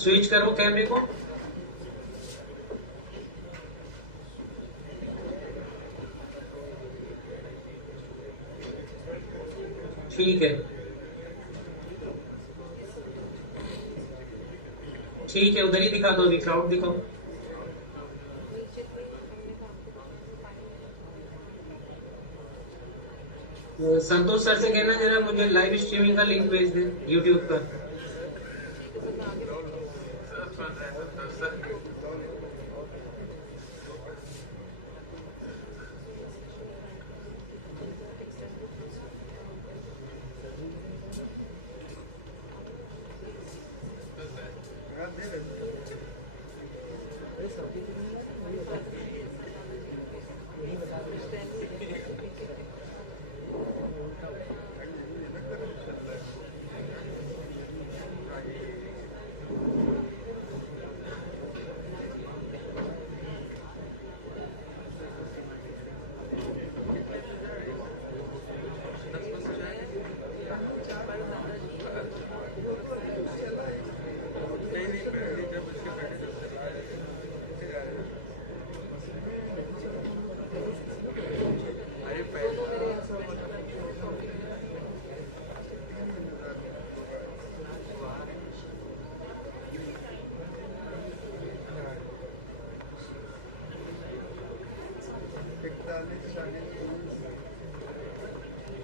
Switch करो कैमरे को। ठीक है, ठीक है, उधर ही दिखा दो, अभी क्राउड दिखाओ। संतोष सर से कहना जरा मुझे लाइव स्ट्रीमिंग का लिंक भेज दे यूट्यूब पर।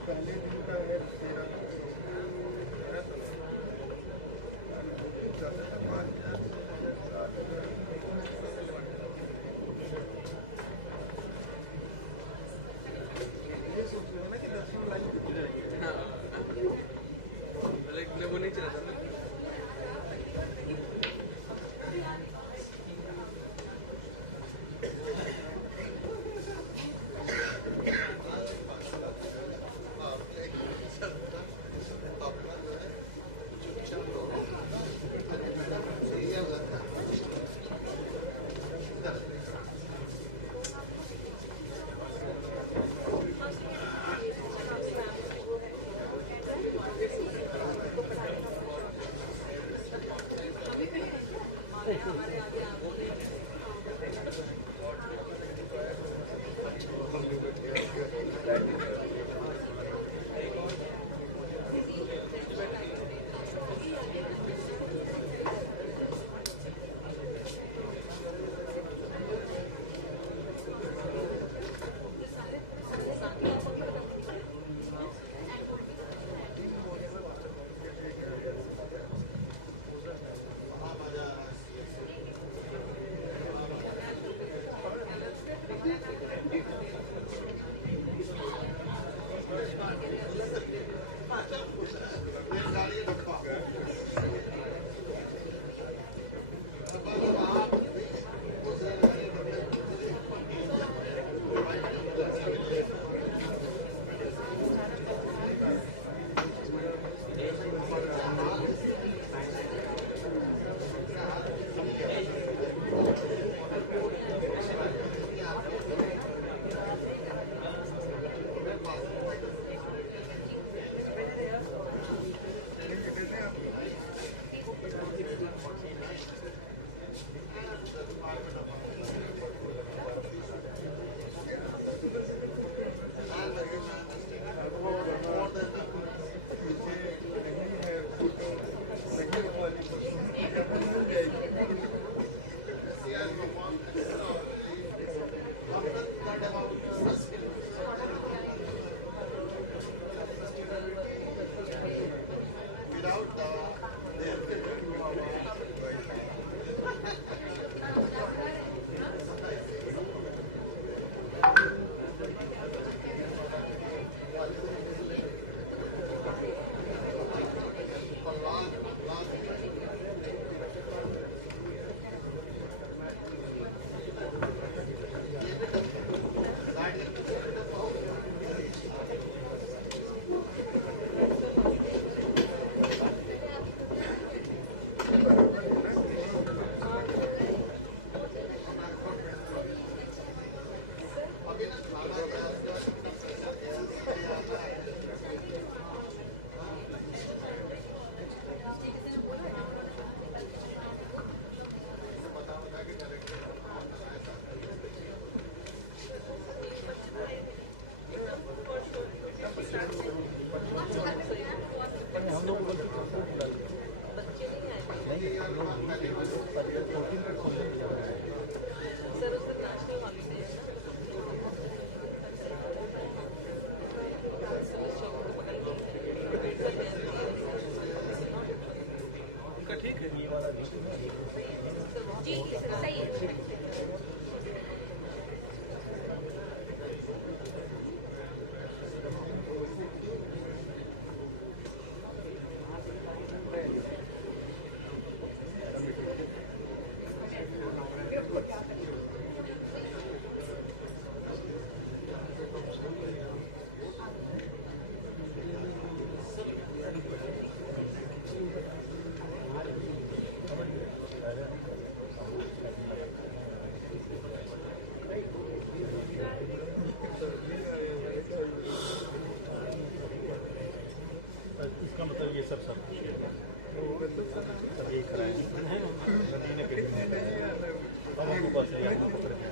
पहले दिन का है तेरा ये सोच रहे हो ना कि 10 लाइन कितनी जाएगी। मैं वो नहीं चला था इसका मतलब ये सब सब कुछ सब यही कराएंगे नदी ने कहीं अब हमको बस है हमको पकड़ के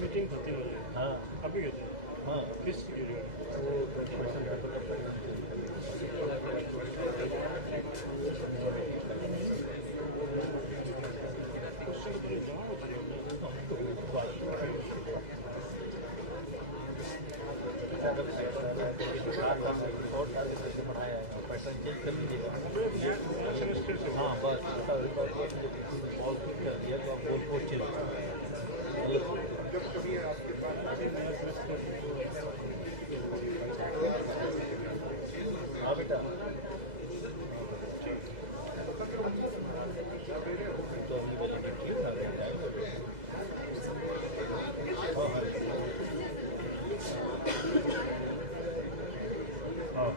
मीटिंग खत्म हो जाएगी। हाँ अभी कहते हैं हाँ किसकी वीडियो है? वो क्वेश्चन पेपर का क्वेश्चन तो जमा होता है पढ़ाया है पैटर्न चेंज कर लीजिएगा नया सेमेस्टर से हाँ बस बॉल फिट कर दिया तो आप गोल पोस्ट चेंज जब कभी आपके पास नया सेमेस्टर हाँ बेटा तो अभी बोलेंगे ठीक है हाँ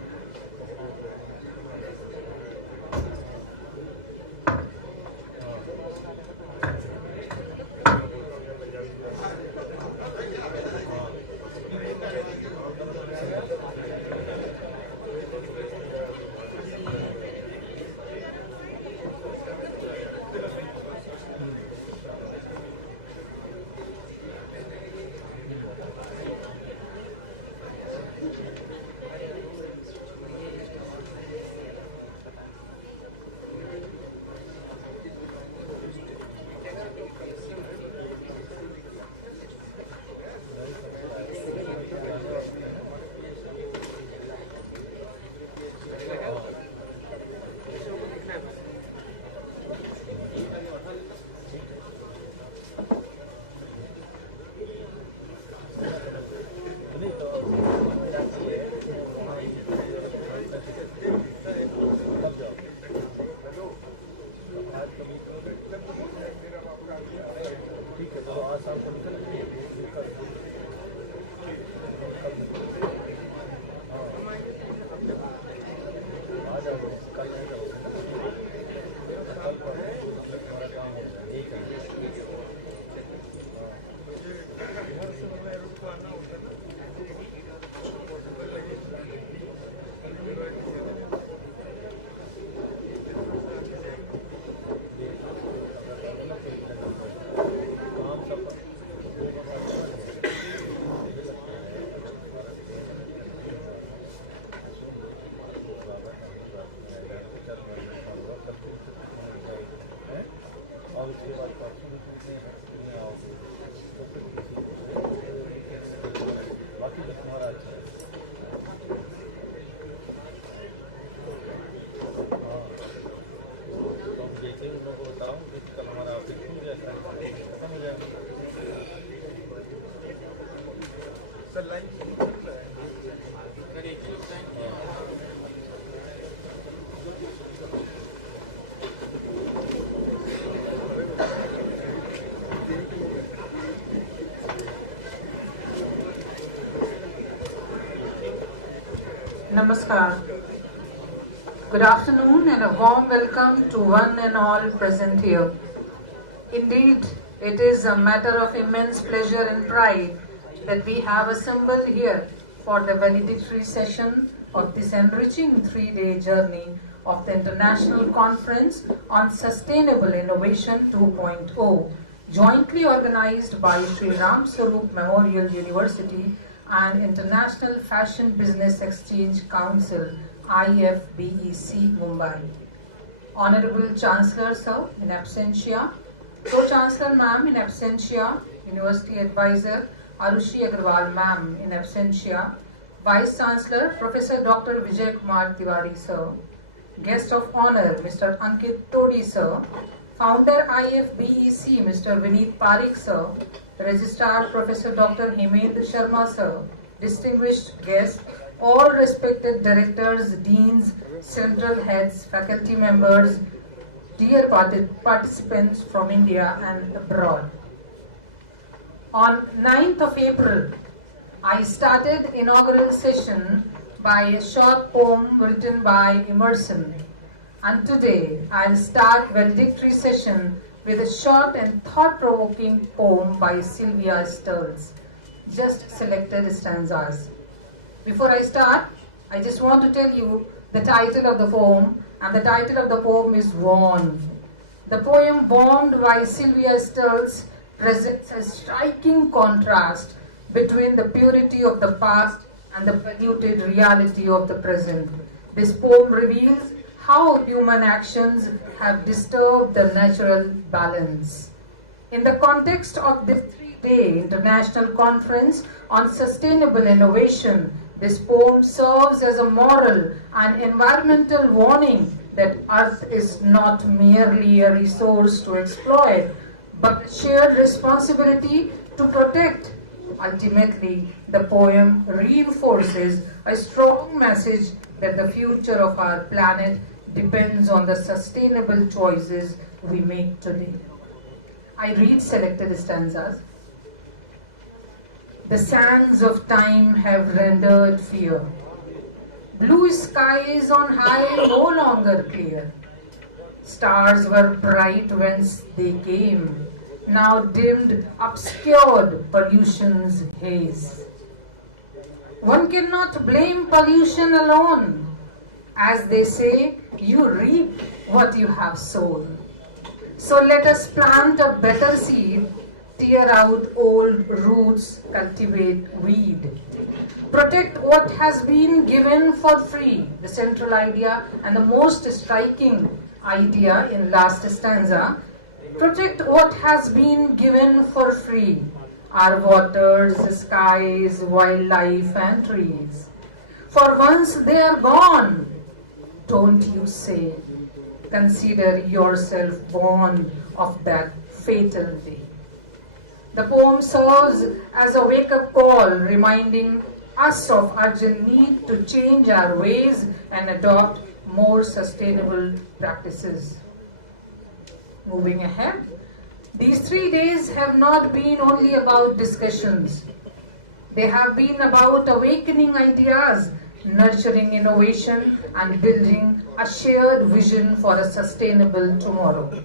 ठीक है तो आज शाम को निकल आ जाओ कल नहीं करोगे कल पर हमारा काम हो जाए ठीक है और उसके बाद परसों भी पूछने आओगे तो फिर बाकी तो तुम्हारा अच्छा है हाँ तो हम जैसे उन लोगों को बताओ कि कल हमारा ऑफिस खुल गया खत्म हो जाएगा sir line Namaskar. Good afternoon and a warm welcome to one and all present here. Indeed, it is a matter of immense pleasure and pride that we have assembled here for the valedictory session of this enriching 3-day journey of the International Conference on Sustainable Innovation 2.0, jointly organized by Sri Ram Sarup Memorial University and International Fashion Business Exchange Council, IFBEC, Mumbai. Honorable Chancellor Sir in absentia, Pro-Chancellor Ma'am in absentia, University Advisor Arushi Agarwal Ma'am in absentia, Vice Chancellor Professor Dr. Vijay Kumar Tiwari Sir, Guest of Honor Mr. Ankit Todi Sir, Founder IFBEC Mr. Vineet Parikh Sir, Registrar Professor Dr. Hemendra Sharma Sir, distinguished guests, all respected directors, deans, central heads, faculty members, dear participants from India and abroad. On 9th of April, I started inaugural session by a short poem written by Emerson. And today, I'll start valedictory session with a short and thought-provoking poem by Sylvia Sturls, just selected stanzas. Before I start, I just want to tell you the title of the poem, and the title of the poem is Warned. The poem Warned by Sylvia Sturls presents a striking contrast between the purity of the past and the polluted reality of the present. This poem reveals how human actions have disturbed the natural balance. In the context of this 3-day International Conference on Sustainable Innovation, this poem serves as a moral and environmental warning that Earth is not merely a resource to exploit, but a shared responsibility to protect. Ultimately, the poem reinforces a strong message that the future of our planet depends on the sustainable choices we make today. I read selected stanzas. The sands of time have rendered fear. Blue skies on high no longer clear. Stars were bright whence they came, now dimmed, obscured pollution's haze. One cannot blame pollution alone. As they say, you reap what you have sown. So let us plant a better seed, tear out old roots, cultivate weed. Protect what has been given for free, the central idea and the most striking idea in last stanza. Protect what has been given for free, our waters, skies, wildlife and trees. For once they are gone, don't you say, consider yourself born of that fatal day. The poem serves as a wake-up call, reminding us of urgent need to change our ways and adopt more sustainable practices. Moving ahead, these 3 days have not been only about discussions. They have been about awakening ideas, nurturing innovation, and building a shared vision for a sustainable tomorrow.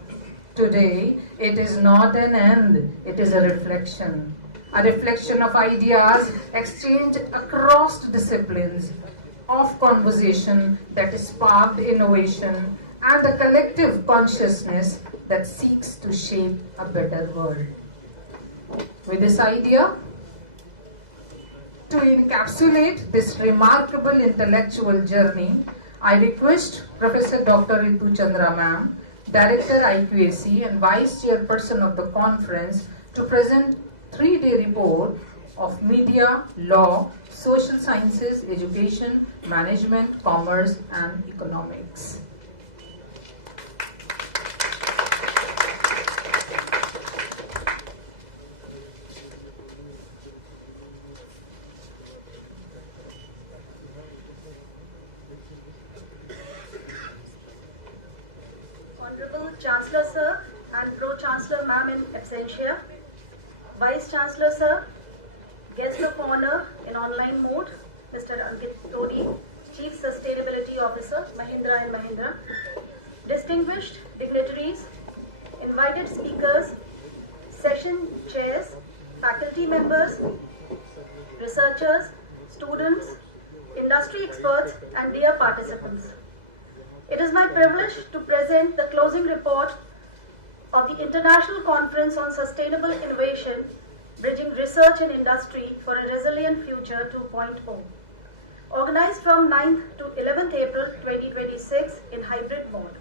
Today, it is not an end, it is a reflection of ideas exchanged across disciplines, of conversation that sparked innovation, and a collective consciousness that seeks to shape a better world. With this idea, to encapsulate this remarkable intellectual journey, I request Professor Dr. Ritu Chandra Ma'am, Director IQAC and Vice Chairperson of the conference, to present 3-day report of media, law, social sciences, education, management, commerce and economics. Honorable Chancellor Sir and Pro-Chancellor Ma'am in absentia, Vice Chancellor Sir, Guest of Honor in online mode, Mr. Ankit Todi, Chief Sustainability Officer, Mahindra & Mahindra, distinguished dignitaries, invited speakers, session chairs, faculty members, researchers, students, industry experts, and dear participants. It is my privilege to present the closing report of the International Conference on Sustainable Innovation, Bridging Research and Industry for a Resilient Future 2.0, organized from 9th to 11th April 2026 in hybrid mode.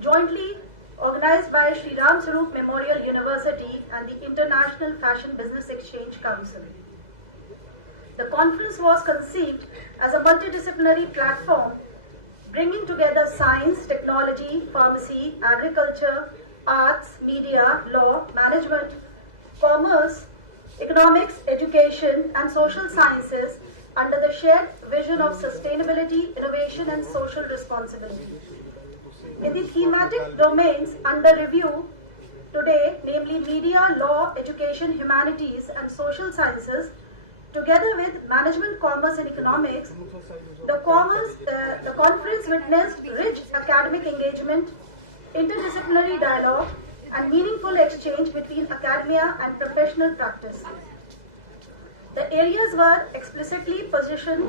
Jointly organized by Sri Ram Sarup Memorial University and the International Fashion Business Exchange Council. The conference was conceived as a multidisciplinary platform bringing together science, technology, pharmacy, agriculture, arts, media, law, management, commerce, economics, education, and social sciences under the shared vision of sustainability, innovation, and social responsibility. In the thematic domains under review today, namely media, law, education, humanities, and social sciences, together with management, commerce, and economics, the conference witnessed rich academic engagement, interdisciplinary dialogue, and meaningful exchange between academia and professional practice. The areas were explicitly positioned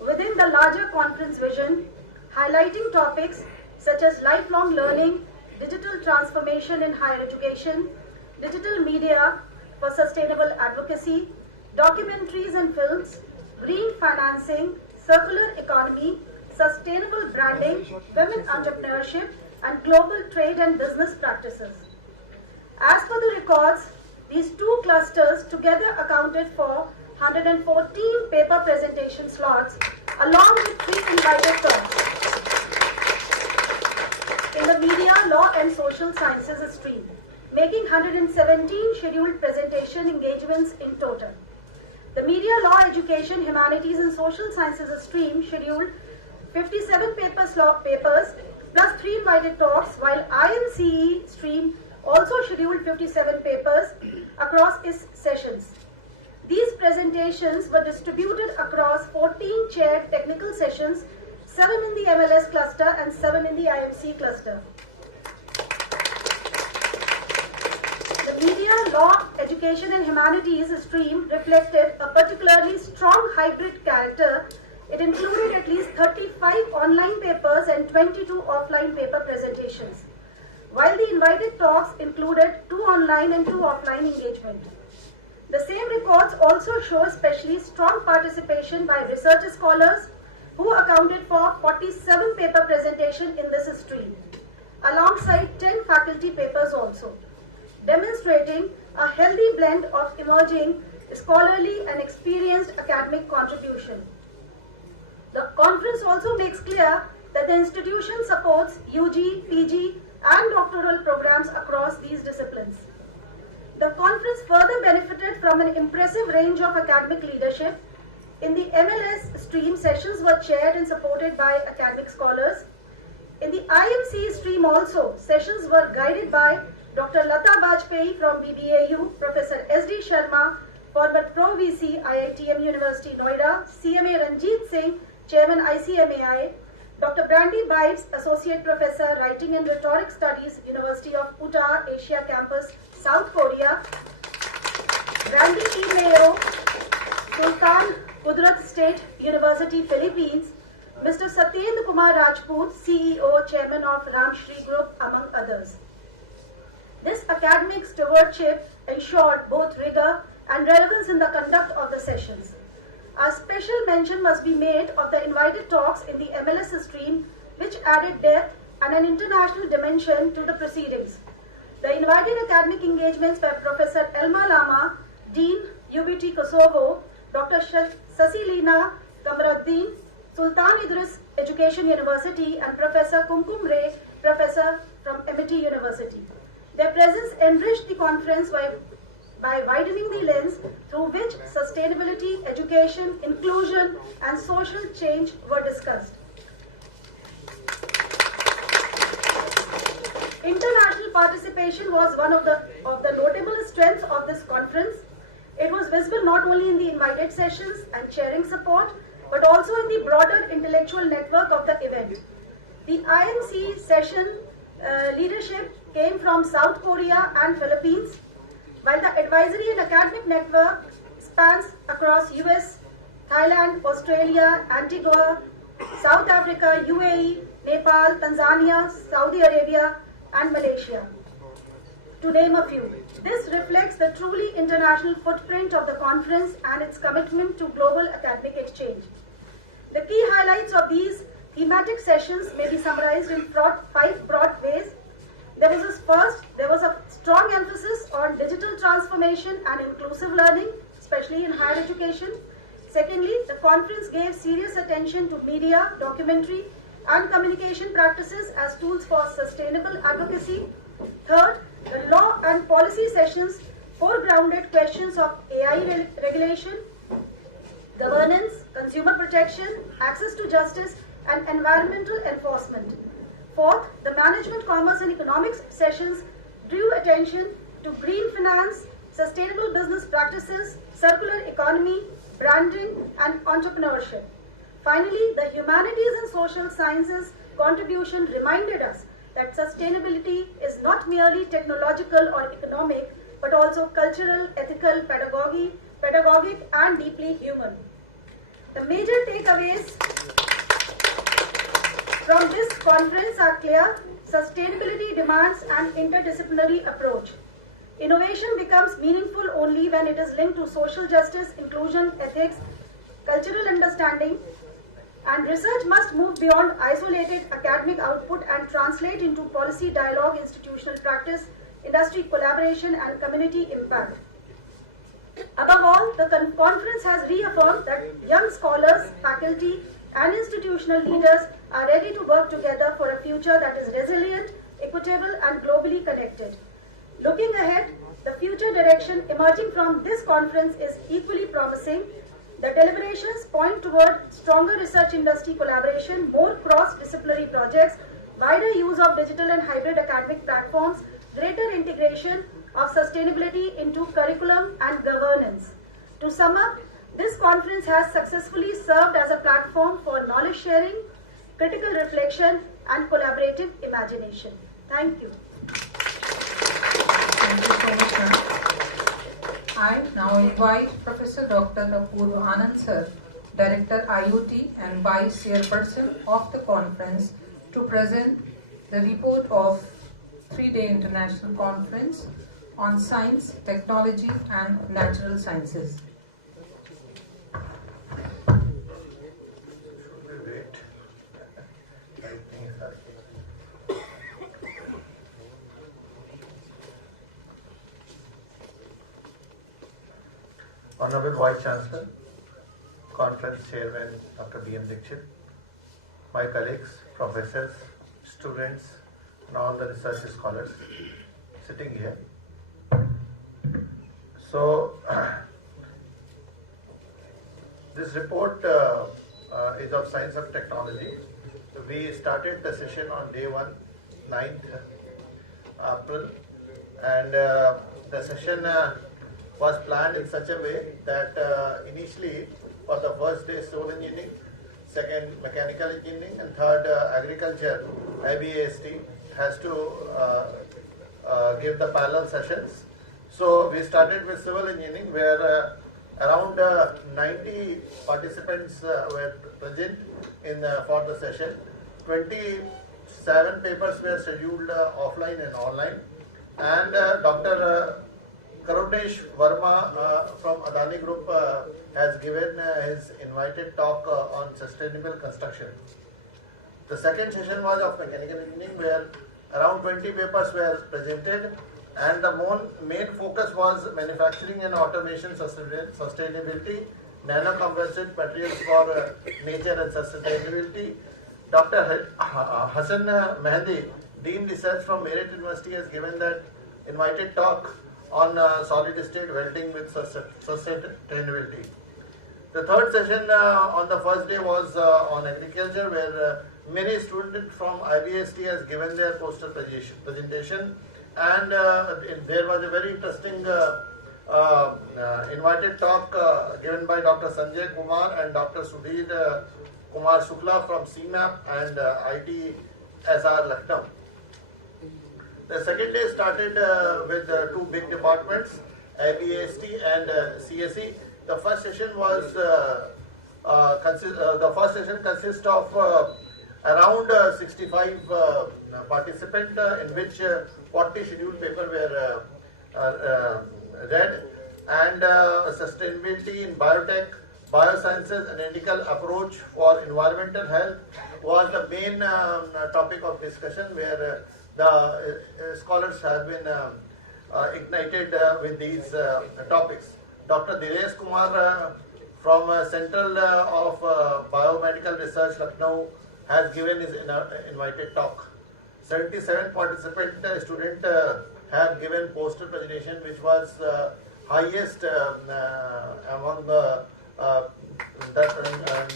within the larger conference vision, highlighting topics such as lifelong learning, digital transformation in higher education, digital media for sustainable advocacy, documentaries and films, green financing, circular economy, sustainable branding, women entrepreneurship, and global trade and business practices. As per the records, these two clusters together accounted for 114 paper presentation slots, along with 3 invited talks in the media, law, and social sciences stream, making 117 scheduled presentation engagements in total. The media, law, education, humanities, and social sciences stream scheduled 57 papers plus 3 invited talks, while IMCE stream also scheduled 57 papers across its sessions. These presentations were distributed across 14 chaired technical sessions, 7 in the MLS cluster and 7 in the IMC cluster. The media, law, education, and humanities stream reflected a particularly strong hybrid character. It included at least 35 online papers and 22 offline paper presentations, while the invited talks included 2 online and 2 offline engagements. The same records also show especially strong participation by research scholars who accounted for 47 paper presentations in this stream, alongside 10 faculty papers also, demonstrating a healthy blend of emerging scholarly and experienced academic contribution. The conference also makes clear that the institution supports UG, PG, and doctoral programs across these disciplines. The conference further benefited from an impressive range of academic leadership. In the MLS stream, sessions were chaired and supported by academic scholars. In the IMC stream also, sessions were guided by Dr. Lata Bajpayee from BBAU, Professor S.D. Sharma, former Pro-VC, IITM University, Noida, CMA Ranjit Singh, Chairman ICMAI, Dr. Brandy Bites, Associate Professor, Writing and Rhetoric Studies, University of Utah, Asia Campus, South Korea, Brandy E. Mayo, Sultan Kudrat State University, Philippines, Mr. Satyendra Kumar Rajput, CEO, Chairman of Ramshri Group, among others. This academic stewardship ensured both rigor and relevance in the conduct of the sessions. A special mention must be made of the invited talks in the MLS stream, which added depth and an international dimension to the proceedings. The invited academic engagements by Professor Elma Lama, Dean, UBT Kosovo, Dr. Sasilina Kamruddin, Sultan Idris Education University, and Professor Kumkum Ray, Professor from MIT University. Their presence enriched the conference by widening the lens through which sustainability, education, inclusion, and social change were discussed. International participation was one of the notable strengths of this conference. It was visible not only in the invited sessions and chairing support, but also in the broader intellectual network of the event. The IMC session leadership came from South Korea and Philippines, while the advisory and academic network spans across US, Thailand, Australia, Antigua, South Africa, UAE, Nepal, Tanzania, Saudi Arabia, and Malaysia, to name a few. This reflects the truly international footprint of the conference and its commitment to global academic exchange. The key highlights of these thematic sessions may be summarized in 5 broad ways. There was a strong emphasis on digital transformation and inclusive learning, especially in higher education. Secondly, the conference gave serious attention to media, documentary, and communication practices as tools for sustainable advocacy. Third, the law and policy sessions foregrounded questions of AI regulation, governance, consumer protection, access to justice, and environmental enforcement. Fourth, the management, commerce, and economics sessions drew attention to green finance, sustainable business practices, circular economy, branding, and entrepreneurship. Finally, the humanities and social sciences contribution reminded us that sustainability is not merely technological or economic, but also cultural, ethical, pedagogic, and deeply human. The major takeaways from this conference are clear. Sustainability demands an interdisciplinary approach. Innovation becomes meaningful only when it is linked to social justice, inclusion, ethics, cultural understanding, and research must move beyond isolated academic output and translate into policy dialogue, institutional practice, industry collaboration, and community impact. Above all, the conference has reaffirmed that young scholars, faculty, and institutional leaders are ready to work together for a future that is resilient, equitable, and globally connected. Looking ahead, the future direction emerging from this conference is equally promising. The deliberations point toward stronger research industry collaboration, more cross-disciplinary projects, wider use of digital and hybrid academic platforms, greater integration of sustainability into curriculum and governance. To sum up, this conference has successfully served as a platform for knowledge sharing, critical reflection, and collaborative imagination. Thank you. Thank you so much, ma'am. I now invite Professor Dr. Apurva Anand sir, Director IoT and Vice Chairperson of the conference, to present the report of 3-day international conference on science, technology, and natural sciences. Honorable Vice Chancellor, Conference Chairman Dr. B.M. Dixit, my colleagues, professors, students, and all the research scholars sitting here. So, this report is of Science of Technology. We started the session on day 1, 9th April, and the session was planned in such a way that initially for the first day civil engineering, second mechanical engineering, and third agriculture, IBAST has to give the parallel sessions. So we started with civil engineering, where around 90 participants were present for the session. 27 papers were scheduled offline and online, and Dr. Karunesh Verma from Adani Group has given his invited talk on sustainable construction. The second session was of mechanical engineering, where around 20 papers were presented, and the main focus was manufacturing and automation sustainability, nano-composite materials for nature and sustainability. Dr. Hassan Mehndi, Dean Research from Merit University, has given that invited talk on solid state welding with sustainability. The third session on the first day was on agriculture, where many students from IBST has given their poster presentation, and there was a very interesting invited talk given by Dr. Sanjay Kumar and Dr. Sudhir Kumar Shukla from CMAP and ITSR Lucknow. The second day started with two big departments, IBAST and CSE. The first session was the first session consists of around 65 participants, in which 40 scheduled papers were read, and sustainability in biotech, biosciences, analytical approach for environmental health was the main topic of discussion, where the scholars have been ignited with these topics. Dr. Dinesh Kumar from Central of Biomedical Research, Lucknow, has given his invited talk. 77 participant students have given poster presentation, which was highest among the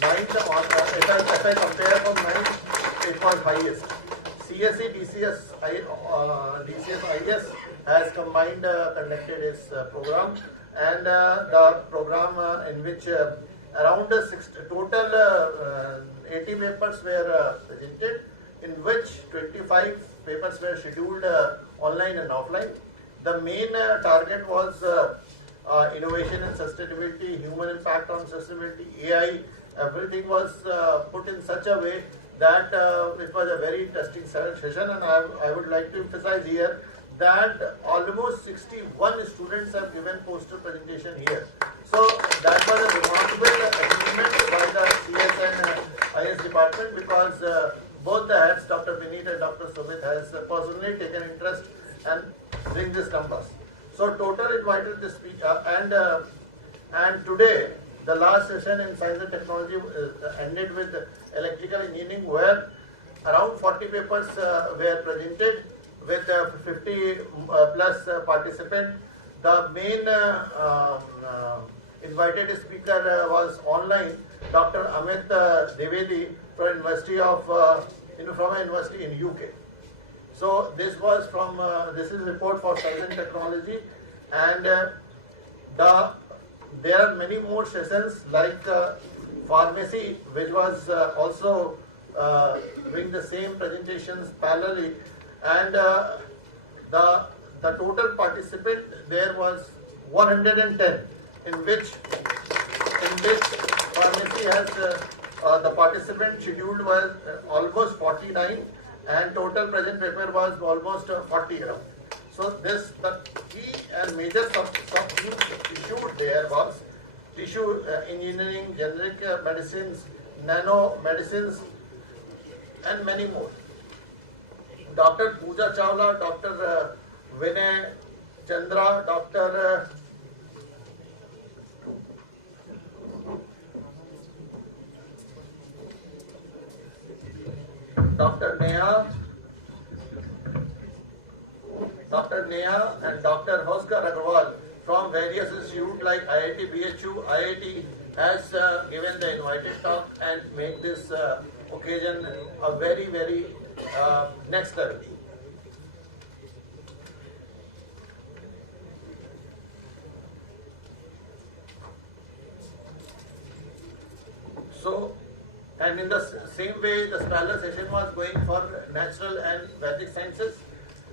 ninth. If I compare from ninth, it was highest. CSE, DCS, IS has combined conducted its program, and the program in which around total 80 papers were presented, in which 25 papers were scheduled online and offline. The main target was innovation and sustainability, human impact on sustainability, AI. Everything was put in such a way that it was a very interesting session, and I would like to emphasize here that almost 61 students have given poster presentation here. So that was a remarkable achievement by the CS and IS department, because both the heads, Dr. Vineet and Dr. Sumit, has personally taken interest and bring these numbers. So total invited to speak, and today the last session in science and technology ended with electrical engineering, where around 40 papers were presented with 50 plus participants. The main invited speaker was online, Dr. Amit Devedi from University of from a university in UK. So this was from this is report for science and technology, and there are many more sessions like pharmacy, which was also doing the same presentations parallelly, and the total participant there was 110, in which pharmacy has the participant scheduled was almost 49, and total present paper was almost 40 around. So this, the key and major issued there was tissue engineering, generic medicines, nano medicines, and many more. Dr. Pooja Chawla, Dr. Vinay Chandra, Dr. Neha and Dr. Hoskar Agarwal from various institutes like IIT BHU, IIT has given the invited talk and make this occasion a very, very next level. So, and in the same way, the parallel session was going for natural and Vedic sciences.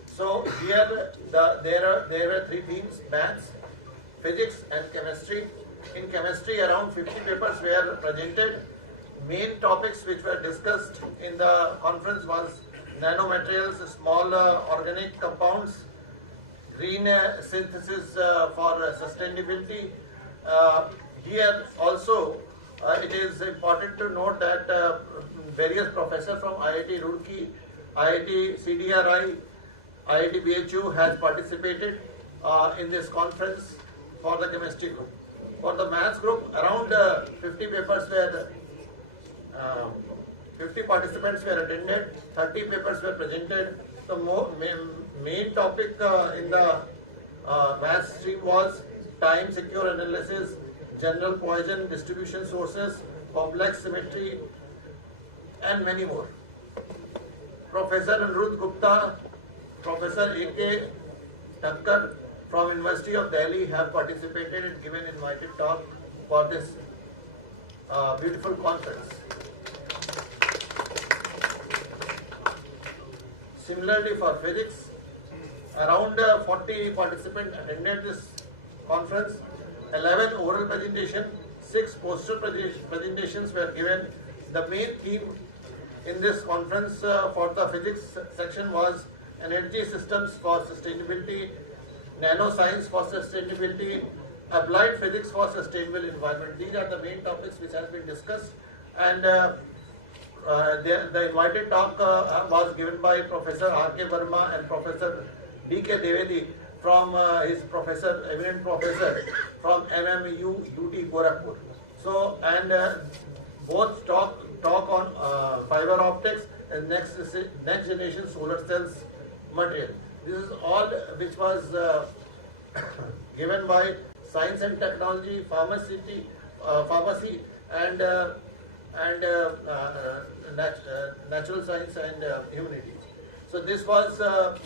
So here there were three themes: maths, physics, and chemistry. In chemistry, around 50 papers were presented. Main topics which were discussed in the conference was nanomaterials, small organic compounds, green synthesis for sustainability. Here also, it is important to note that various professors from IIT Roorkee, IIT CDRI, IIT BHU has participated in this conference for the chemistry group. For the maths group, around 50 papers were 50 participants were attended, 30 papers were presented. The main topic in the maths stream was time secure analysis, general Poisson distribution sources, complex symmetry, and many more. Professor Anirudh Gupta, Professor A.K. Thakkar from University of Delhi have participated and given invited talk for this beautiful conference. Similarly, for physics, around 40 participants attended this conference. 11 oral presentation, 6 poster presentations were given. The main theme in this conference for the physics section was energy systems for sustainability, nanoscience for sustainability, applied physics for sustainable environment. These are the main topics which has been discussed. And the invited talk was given by Professor R.K. Verma and Professor D.K. Devedi from his professor, eminent professor from SRMU UT Gorakhpur. So, and both talk on fiber optics and next generation solar cells material. This is all which was given by science and technology, pharmacy, and natural science and humanities. So this was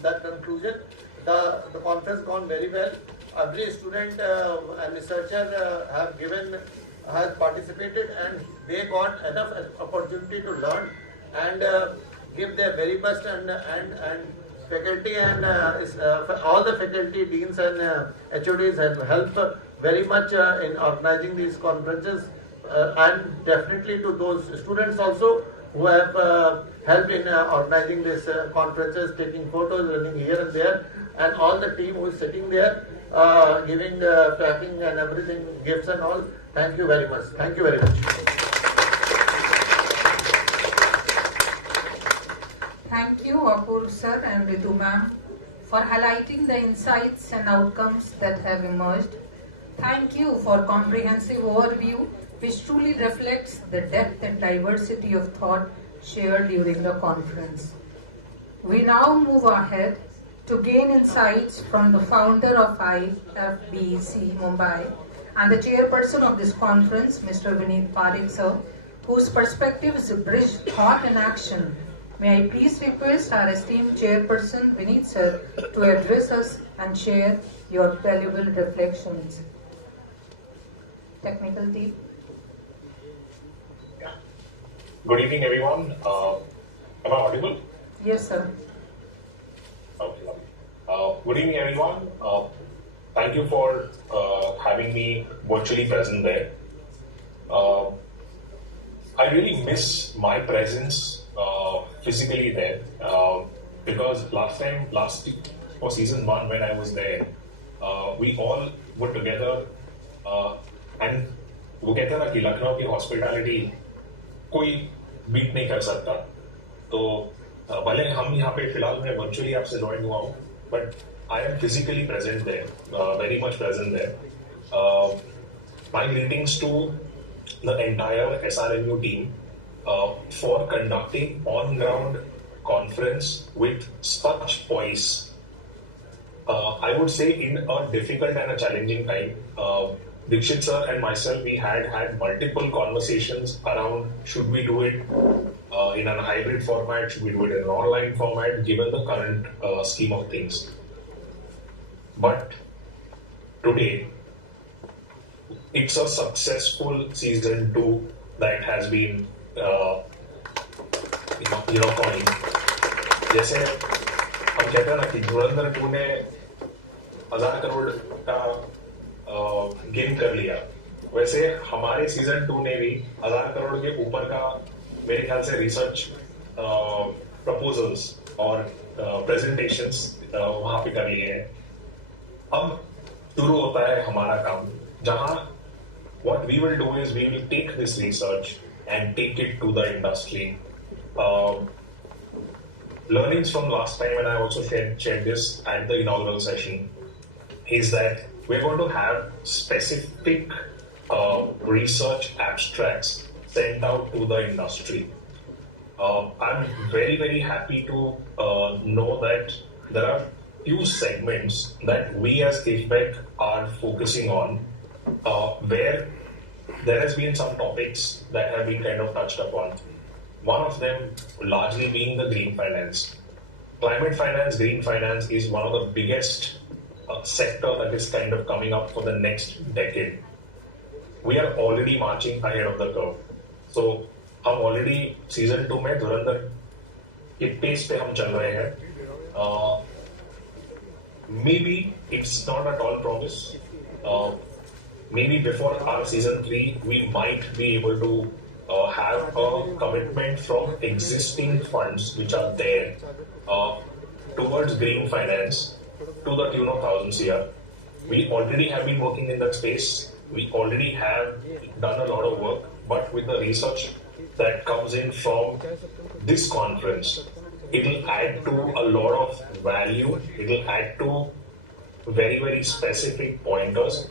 that conclusion. The conference gone very well. Every student and researcher has participated, and they got enough opportunity to learn and give their very best, and faculty and all the faculty, deans and HODs have helped very much in organizing these conferences, and definitely to those students also who have helped in organizing these conferences, taking photos, running here and there, and all the team who is sitting there, giving the tracking and everything, gifts and all. Thank you very much. Thank you very much. Thank you, Apurv sir and Ritu ma'am, for highlighting the insights and outcomes that have emerged. Thank you for comprehensive overview, which truly reflects the depth and diversity of thought shared during the conference. We now move ahead to gain insights from the founder of IFBC Mumbai and the chairperson of this conference, Mr. Vineet Parekh sir, whose perspectives bridge thought and action. May I please request our esteemed chairperson, Vineet sir, to address us and share your valuable reflections. Technical team. Good evening, everyone. Am I audible? Yes, sir. Okay, lovely. Good evening, everyone. Thank you for having me virtually present there. I really miss my presence physically there because last week for season 1 when I was there, we all were together and वो कहते हैं ना कि लखनऊ की hospitality कोई beat नहीं कर सकता. तो भले हम यहाँ पे फिलहाल मैं वर्चुअली आपसे ज्वाइन हुआ हूँ, but I am physically present there, very much present there. My greetings to the entire SRMU team for conducting on-ground conference with such poise. I would say in a difficult and a challenging time. Dikshit sir and myself, we had multiple conversations around should we do it in a hybrid format, should we do it in an online format, given the current scheme of things. But today, it's a successful season 2 that has been coined. जैसे हम कहते हैं ना कि धुरंधर 2 ने 1000 करोड़ का gain कर लिया, वैसे हमारे सीजन 2 ने भी 1000 करोड़ के ऊपर का मेरे ख्याल से रिसर्च प्रपोजल्स और प्रेजेंटेशंस वहां पे कर लिए हैं. अब शुरू होता है हमारा काम, जहां what we will do is we will take this research and take it to the industry. Learnings from last time, and I also shared this at the inaugural session, is that we're going to have specific research abstracts sent out to the industry. I'm very, very happy to know that there are few segments that we as IFBEC are focusing on, where there has been some topics that have been kind of touched upon. One of them largely being the green finance. Climate finance, green finance is one of the biggest sector that is kind of coming up for the next decade. We are already marching ahead of the curve. So, हम already season 2 में धुरंधर के pace पे हम चल रहे हैं. Maybe it's not at all promise. maybe before our season 3, we might be able to have a commitment from existing funds which are there uh, towards green finance to the tune of 1,000 crore. We already have been working in that space. We already have done a lot of work, but with the research that comes in from this conference, it will add to a lot of value. It will add to very, very specific pointers.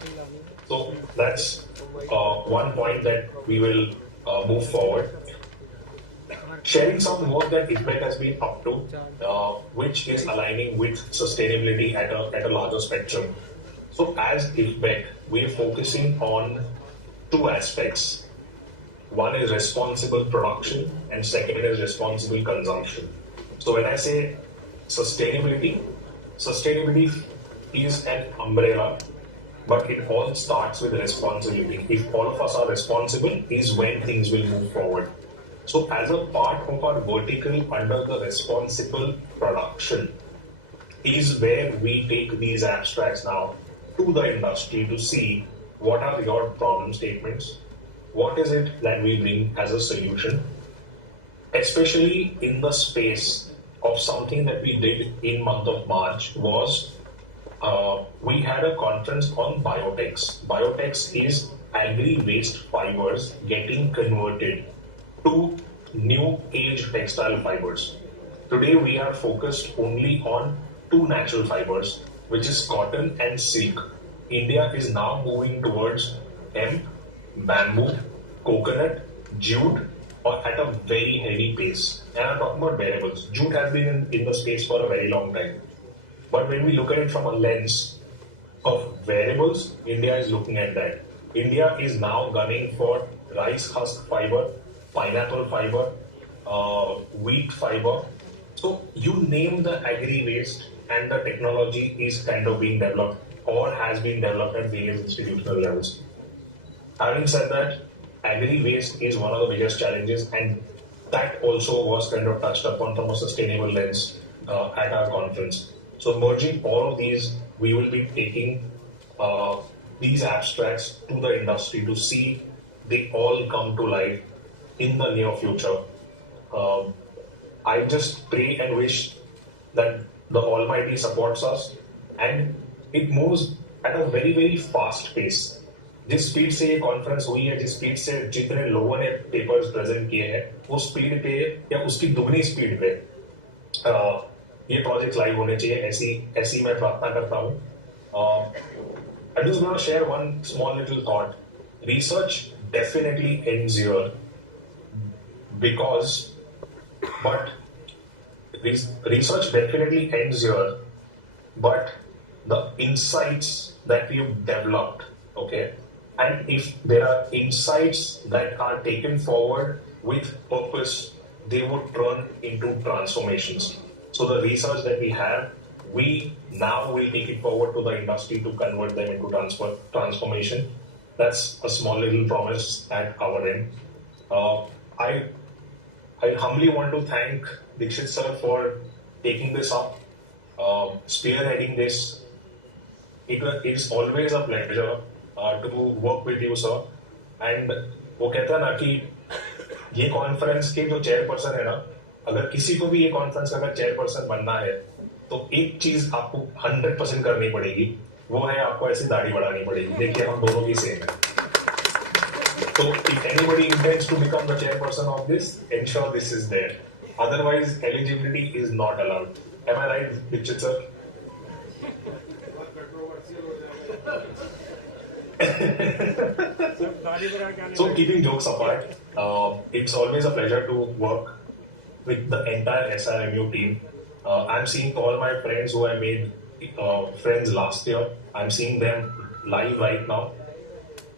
So that's one point that we will move forward. Sharing some work that IFBEC has been up to, which is aligning with sustainability at a larger spectrum. So as IFBEC, we are focusing on two aspects. One is responsible production and second is responsible consumption. So when I say sustainability is an umbrella, but it all starts with responsibility. If all of us are responsible, is when things will move forward. So as a part of our vertical under the responsible production is where we take these abstracts now to the industry to see what are your problem statements, what is it that we bring as a solution, especially in the space of something that we did in month of March was we had a conference on biotechs. Biotechs is agri-waste fibers getting converted to new age textile fibers. Today we are focused only on two natural fibers, which is cotton and silk. India is now moving towards hemp, bamboo, coconut, jute, or at a very heavy pace. And I'm talking about wearables. Jute has been in the space for a very long time. But when we look at it from a lens of wearables, India is looking at that. India is now gunning for rice husk fiber, pineapple fiber, wheat fiber. So you name the agri waste and the technology is kind of being developed or has been developed at various institutional levels. Having said that, agri waste is one of the biggest challenges, and that also was kind of touched upon from a sustainable lens at our conference. So merging all of these, we will be taking these abstracts to the industry to see they all come to life in the near future. I just pray and wish that the Almighty supports us and it moves at a very, very fast pace. जिस speed से ये conference हुई है, जिस speed से जितने लोगों ने पेपर्स प्रेजेंट किए हैं, वो स्पीड पे या उसकी दुगनी स्पीड पे ये प्रोजेक्ट लाइव होने चाहिए, ऐसी मैं प्रार्थना करता हूँ. I just want to share one small little thought. Research definitely ends here research definitely ends here, but the insights that we've developed, okay, and if there are insights that are taken forward with purpose, they would turn into transformations. So the research that we have, we now will take it forward to the industry to convert them into transformation. That's a small little promise at our end. I humbly want to thank Dikshit sir for taking this up, spearheading this. It's always a pleasure to work with you, sir. And वो कहता है ना कि ये conference के जो chairperson है ना, अगर किसी को भी ये कॉन्फ्रेंस का अगर चेयरपर्सन बनना है तो एक चीज आपको 100% करनी पड़ेगी, वो है आपको ऐसी दाढ़ी बढ़ानी पड़ेगी. देखिए हम दोनों की सेम है. So if anybody intends to become the chairperson of this, ensure this is there. Otherwise, eligibility is not allowed. Am I right, Dikshit sir? So keeping jokes apart, it's always a pleasure to work with the entire SRMU team. I'm seeing all my friends who I made friends last year. I'm seeing them live right now.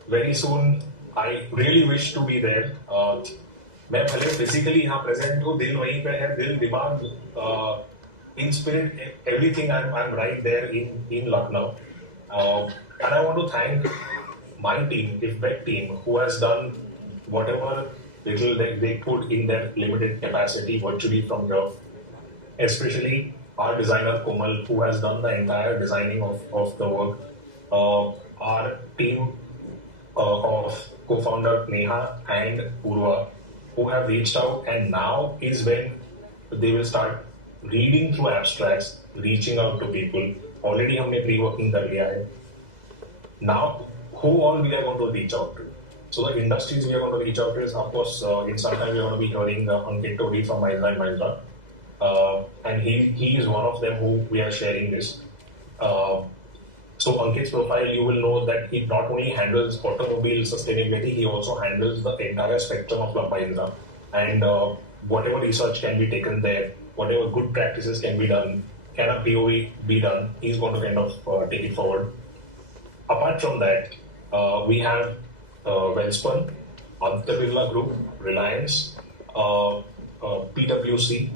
Very soon, I really wish to be there. मैं भले physically यहाँ present हूँ, दिल वहीं पे है, दिल दिमाग, in spirit, everything I'm right there in Lucknow. And I want to thank my team, IFBEC team, who has done whatever little they could in their limited capacity virtually from here. Especially our designer Komal, who has done the entire designing of the work. Our team of co-founder Neha and Purva, who have reached out, and now is when they will start reading through abstracts, reaching out to people. Already हमने pre-working कर लिया है. Now, who all we are going to reach out to? So the industries we are going to reach out to is, of course, in some time we are going to be hearing Ankit Todi from Mahindra & Mahindra. And he is one of them who we are sharing this. So Ankit's profile, you will know that he not only handles automobile sustainability, he also handles the entire spectrum of Mahindra. And whatever research can be taken there, whatever good practices can be done, can a POV be done, he's going to kind of take it forward. Apart from that, we have Wellspun, Aditya Birla Group, Reliance, PwC.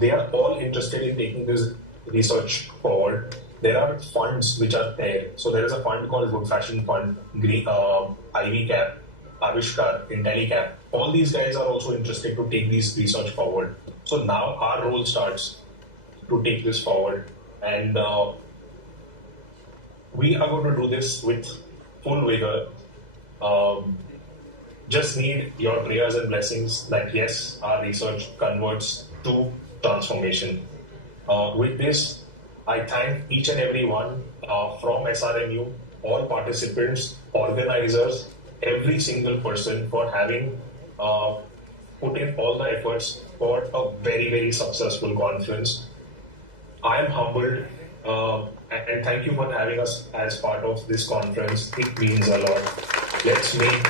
They are all interested in taking this research forward. There are funds which are there. So there is a fund called Good Fashion Fund, Ivy Cap, Avishkar, IntelliCap. All these guys are also interested to take this research forward. So now our role starts to take this forward. And we are going to do this with full vigor. Just need your prayers and blessings that yes, our research converts to transformation. With this, I thank each and every one from SRMU, all participants, organizers, every single person for having put in all the efforts for a very, very successful conference. I am humbled and thank you for having us as part of this conference. It means a lot. Let's make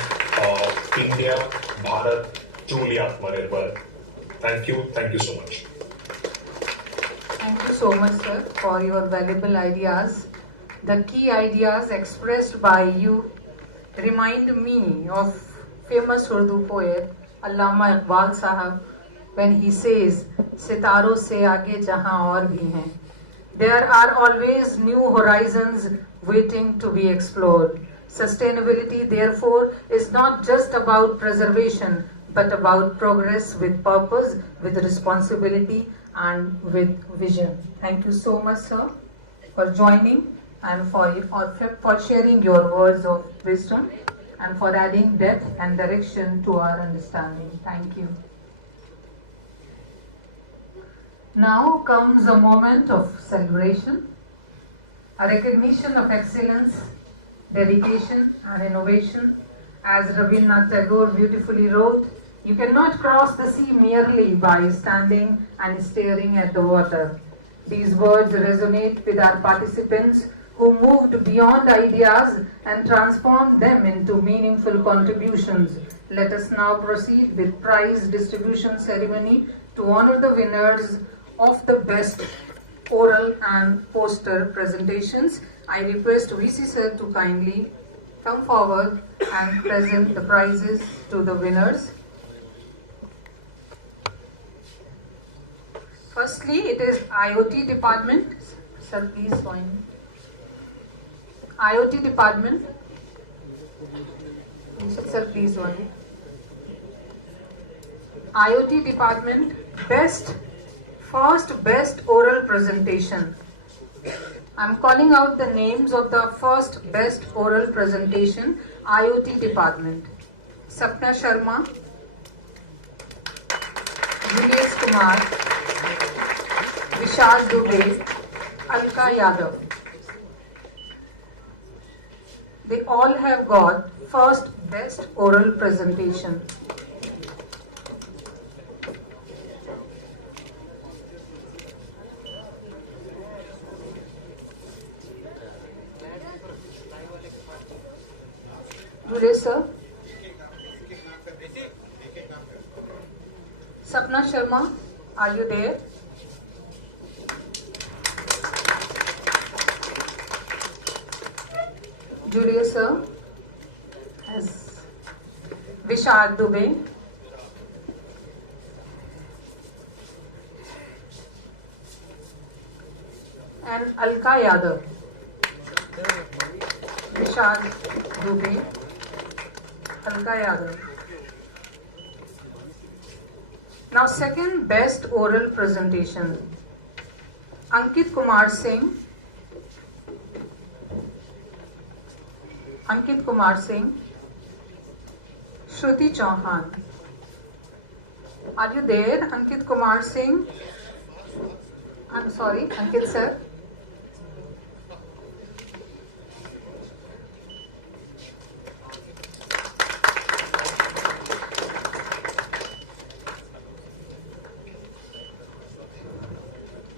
India, Bharat truly Atmanirbhar. Thank you so much. Thank you so much, sir, for your valuable ideas. The key ideas expressed by you remind me of famous Urdu poet Allama Iqbal Sahab when he says, "Sitaro se aage jahan aur bhi hain." There are always new horizons waiting to be explored. Sustainability, therefore, is not just about preservation, but about progress with purpose, with responsibility, and with vision. Thank you so much, sir, for joining and for sharing your words of wisdom and for adding depth and direction to our understanding. Thank you. Now comes a moment of celebration, a recognition of excellence, dedication, and innovation. As Rabindranath Tagore beautifully wrote, "You cannot cross the sea merely by standing and staring at the water." These words resonate with our participants who moved beyond ideas and transformed them into meaningful contributions. Let us now proceed with prize distribution ceremony to honor the winners of the best oral and poster presentations. I request VC sir to kindly come forward and present the prizes to the winners. Firstly, it is IoT department. Sir, please join. IoT department. Sir, please join. IoT department, best oral presentation. I'm calling out the names of the first best oral presentation. IoT department. Sapna Sharma, Julius Kumar, Vishal Dubey, Alka Yadav. They all have got first best oral presentation. Julius sir. Sapna Sharma, are you there? Julius sir. Yes. Vishal Dubey. And Alka Yadav. Vishal Dubey. Alka Yadav. Now, second best oral presentation. Ankit Kumar Singh. Ankit Kumar Singh, Shruti Chauhan. Are you there, Ankit Kumar Singh? I'm sorry, Ankit sir.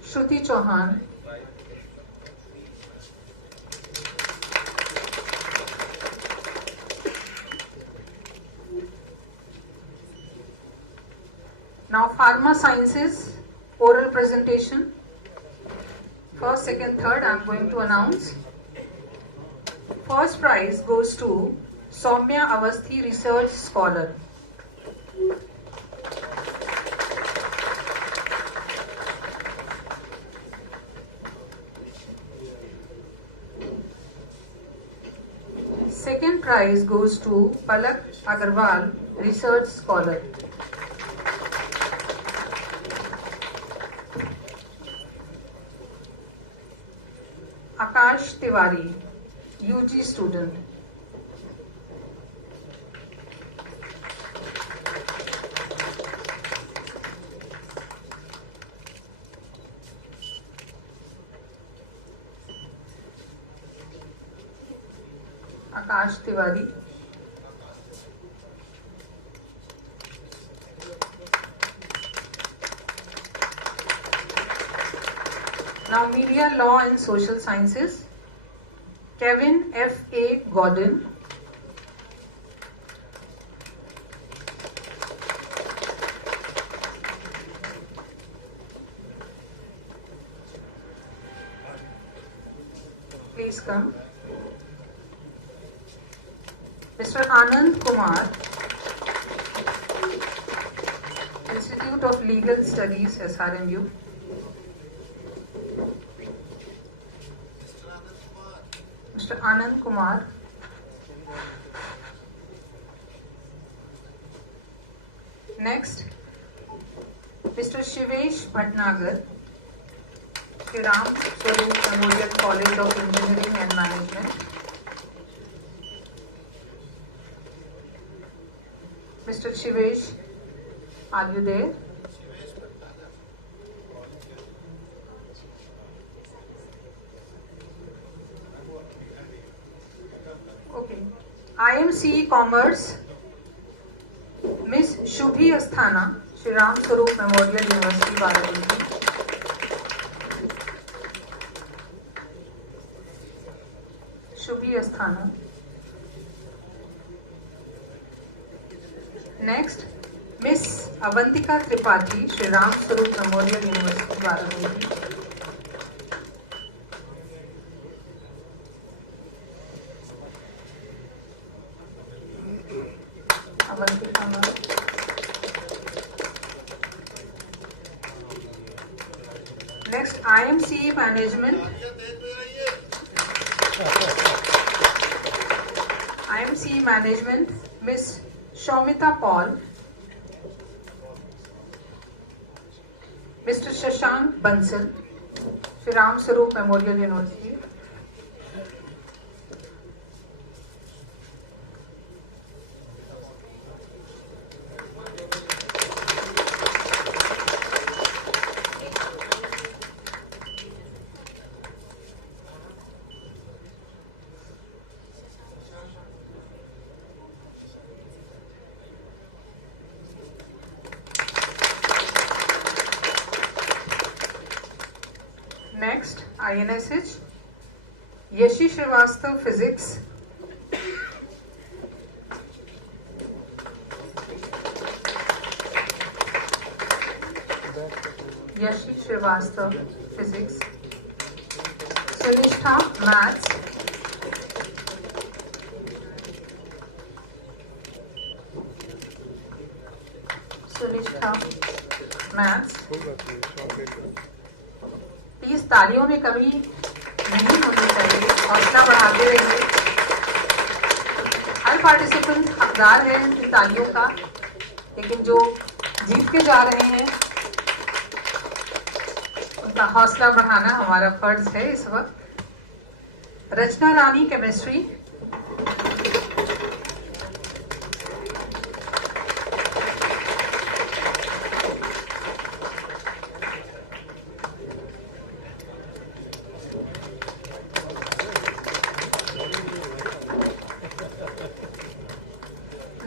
Shruti Chauhan. Now Pharma Sciences, oral presentation. First, second, third I am going to announce. First prize goes to Soumya Avasthi, Research Scholar. Second prize goes to Palak Agarwal, Research Scholar. Akash Tiwari, UG student. Akash Tiwari. Now Media Law and Social Sciences, Kevin F.A. Gordon. Please come. Mr. Anand Kumar, Institute of Legal Studies, SRMU. Mr. Anand Kumar. Next, Mr. Shivesh Bhatnagar, Shri Ram Swaroop Memorial College of Engineering and Management. Mr. Shivesh, are you there? Okay. IMC Commerce, Miss Shubhi Asthana, Shri Ram Swaroop Memorial University, Barabanki. Shubhi Asthana. Next, Miss Avantika Tripathi, Shri Ram Swaroop Memorial University, Barabanki. Avantika ma'am. Next, IMC Management. IMC Management, Miss Shaumita Paul, Mr. Shashank Bansal, Shri Ram Swaroop Memorial University. Next, INSH, Yashi Srivastav, Physics. Yashi Srivastav, Physics. Sunishtha, Maths. Sunishtha, Maths. Please तालियों में कमी नहीं होनी चाहिए, हौसला बढ़ाते रहिए। हर participant हकदार है इन तालियों का, लेकिन जो जीत के जा रहे हैं उनका हौसला बढ़ाना हमारा फर्ज है इस वक्त। रचना रानी, chemistry.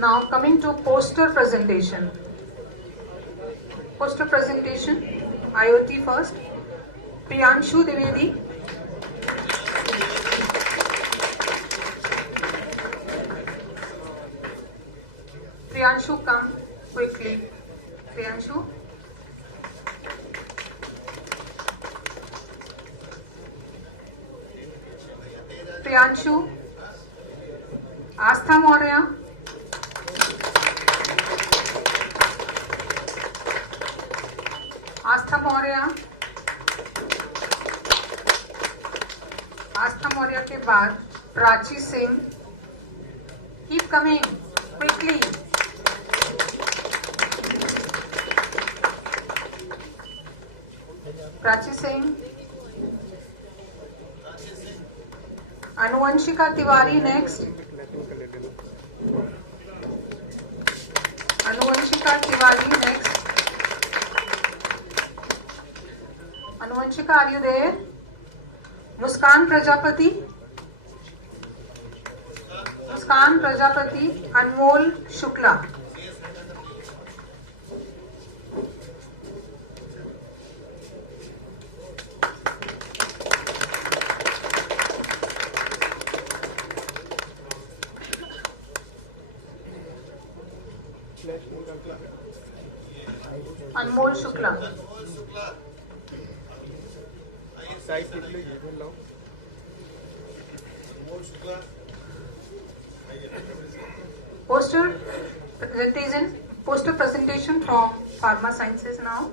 Now coming to poster presentation. Poster presentation, IoT first. Priyanshu Divedi. Priyanshu, come quickly. Priyanshu. Priyanshu. Astha Maurya. Astha Maurya. Astha Maurya के बाद Prachi Singh. Keep coming quickly. Prachi Singh. Anuvanshika Tiwari next. Anuvanshika Tiwari next. Anuvanshika, are you there? Muskan Prajapati. Muskan Prajapati. Anmol Shukla. Anmol Shukla. Poster presentation from Pharma Sciences now.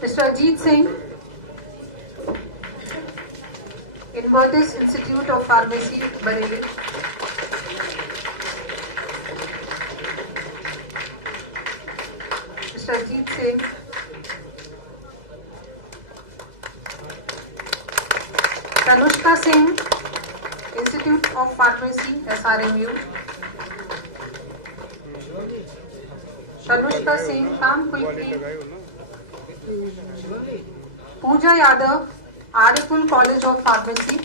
Mr. Ajit Singh, Invertis Institute of Pharmacy, Bareilly. Mr. Ajit Singh. Tanushka Singh, Institute of Pharmacy, SRMU. Tanushka Singh, come quickly. Pooja Yadav, Arikul College of Pharmacy.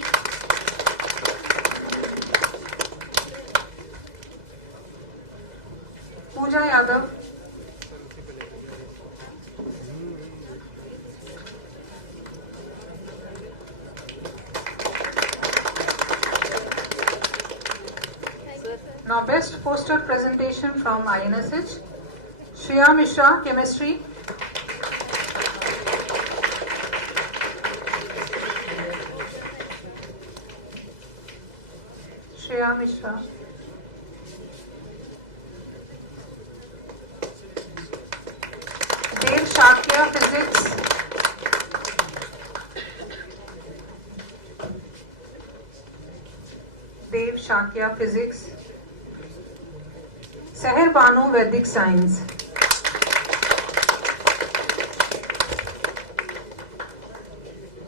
Pooja Yadav. Now best poster presentation from INSH. Shreya Mishra, Chemistry. Shreya Mishra. Dev Shakya, Physics. Dev Shakya, Physics. Seher Banu, Vedic Science.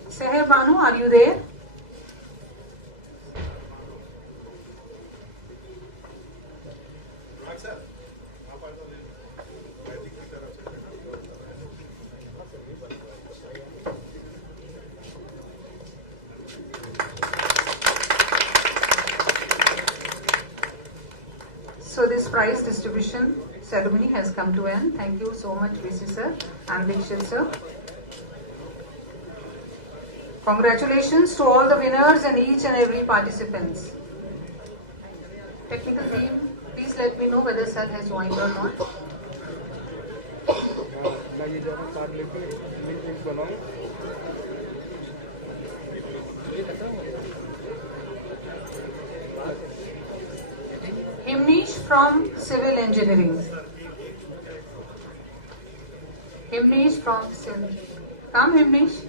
Seher Banu, are you there? So this prize distribution ceremony has come to an end. Thank you so much, VC sir and Dikshit sir. Congratulations to all the winners and each and every participants. Technical team, please let me know whether sir has joined or not. Himnish from Civil Engineering. Himnish from Civil. Come Himnish.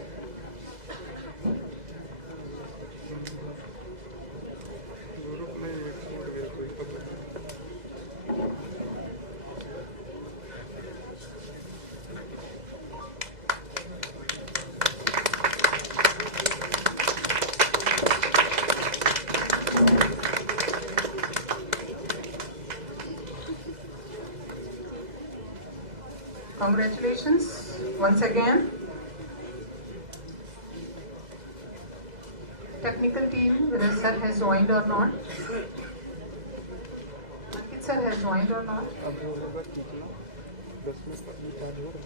Congratulations once again. technical team, whether sir has joined or not. Ankit sir has joined or not? अब वो होगा कितना 10 minute में charge हो रहा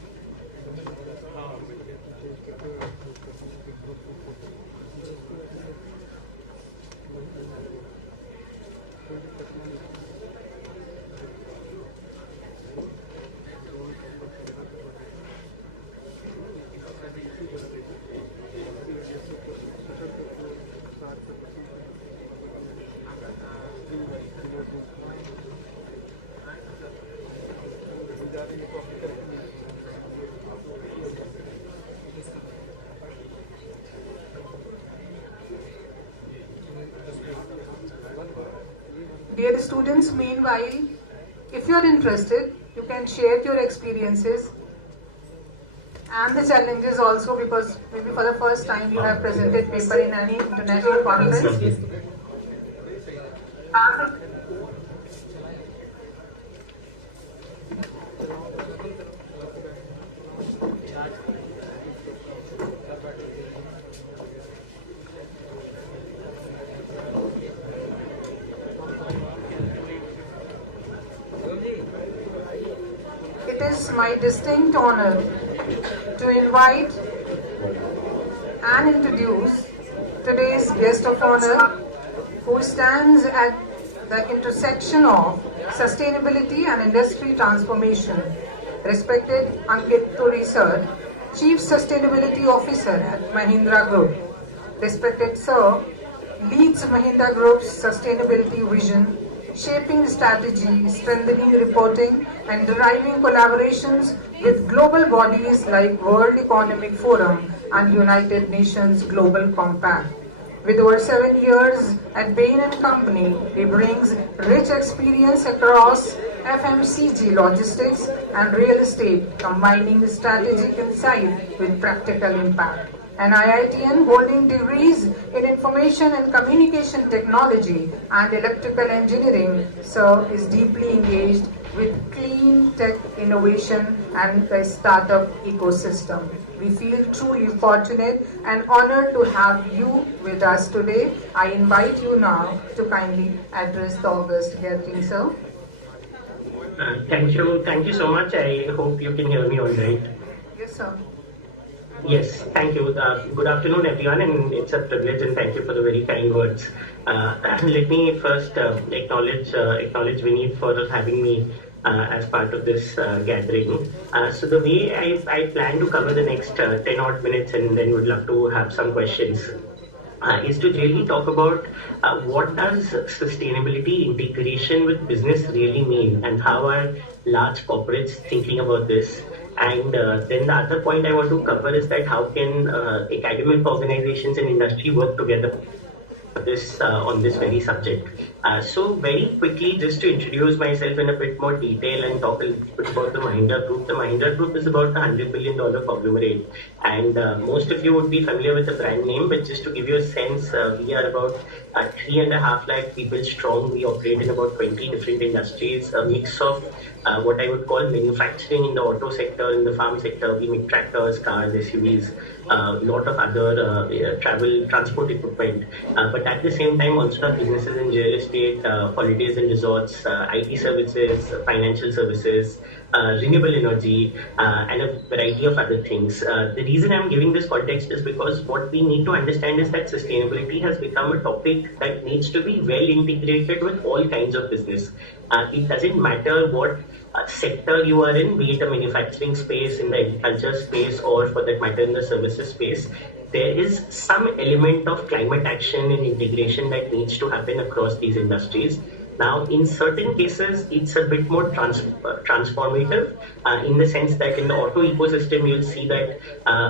Dear students, meanwhile, if you are interested, you can share your experiences and the challenges also, because maybe for the first time you have presented paper in any international conference. It is my distinct honor to invite and introduce today's guest of honor, who stands at the intersection of sustainability and industry transformation. Respected Ankit Turi sir, Chief Sustainability Officer at Mahindra Group. Respected sir, leads Mahindra Group's sustainability vision, shaping strategy, strengthening reporting, and driving collaborations with global bodies like World Economic Forum and United Nations Global Compact. With over 7 years at Bain & Company, he brings rich experience across FMCG, logistics, and real estate, combining strategic insight with practical impact. An IITian holding degrees in Information and Communication Technology and Electrical Engineering, sir is deeply engaged with clean tech innovation and the startup ecosystem. We feel truly fortunate and honored to have you with us today. I invite you now to kindly address the august gathering, sir. Thank you so much. I hope you can hear me all right. Yes, sir. Yes, thank you. Good afternoon, everyone, and it's a privilege and thank you for the very kind words. Let me first acknowledge Vineet for having me as part of this gathering. So the way I plan to cover the next 10 odd minutes, and then would love to have some questions, is to really talk about what does sustainability integration with business really mean, and how are large corporates thinking about this. And then the other point I want to cover is that how can academic organizations and industry work together on this very subject. So very quickly, just to introduce myself in a bit more detail and talk a little bit about the Mahindra Group. The Mahindra Group is about a $100 billion conglomerate, and most of you would be familiar with the brand name, but just to give you a sense, we are about 3.5 lakh people strong. We operate in about 20 different industries, a mix of what I would call manufacturing in the auto sector, in the farm sector. We make tractors, cars, SUVs, a lot of other transport equipment, but at the same time also have businesses in real estate, holidays and resorts, IT services, financial services, renewable energy, and a variety of other things. The reason I'm giving this context is because what we need to understand is that sustainability has become a topic that needs to be well integrated with all kinds of business. It doesn't matter what sector you are in, be it a manufacturing space, in the agriculture space, or for that matter in the services space. There is some element of climate action and integration that needs to happen across these industries. Now, in certain cases, it's a bit more transformative in the sense that in the auto ecosystem, you'll see that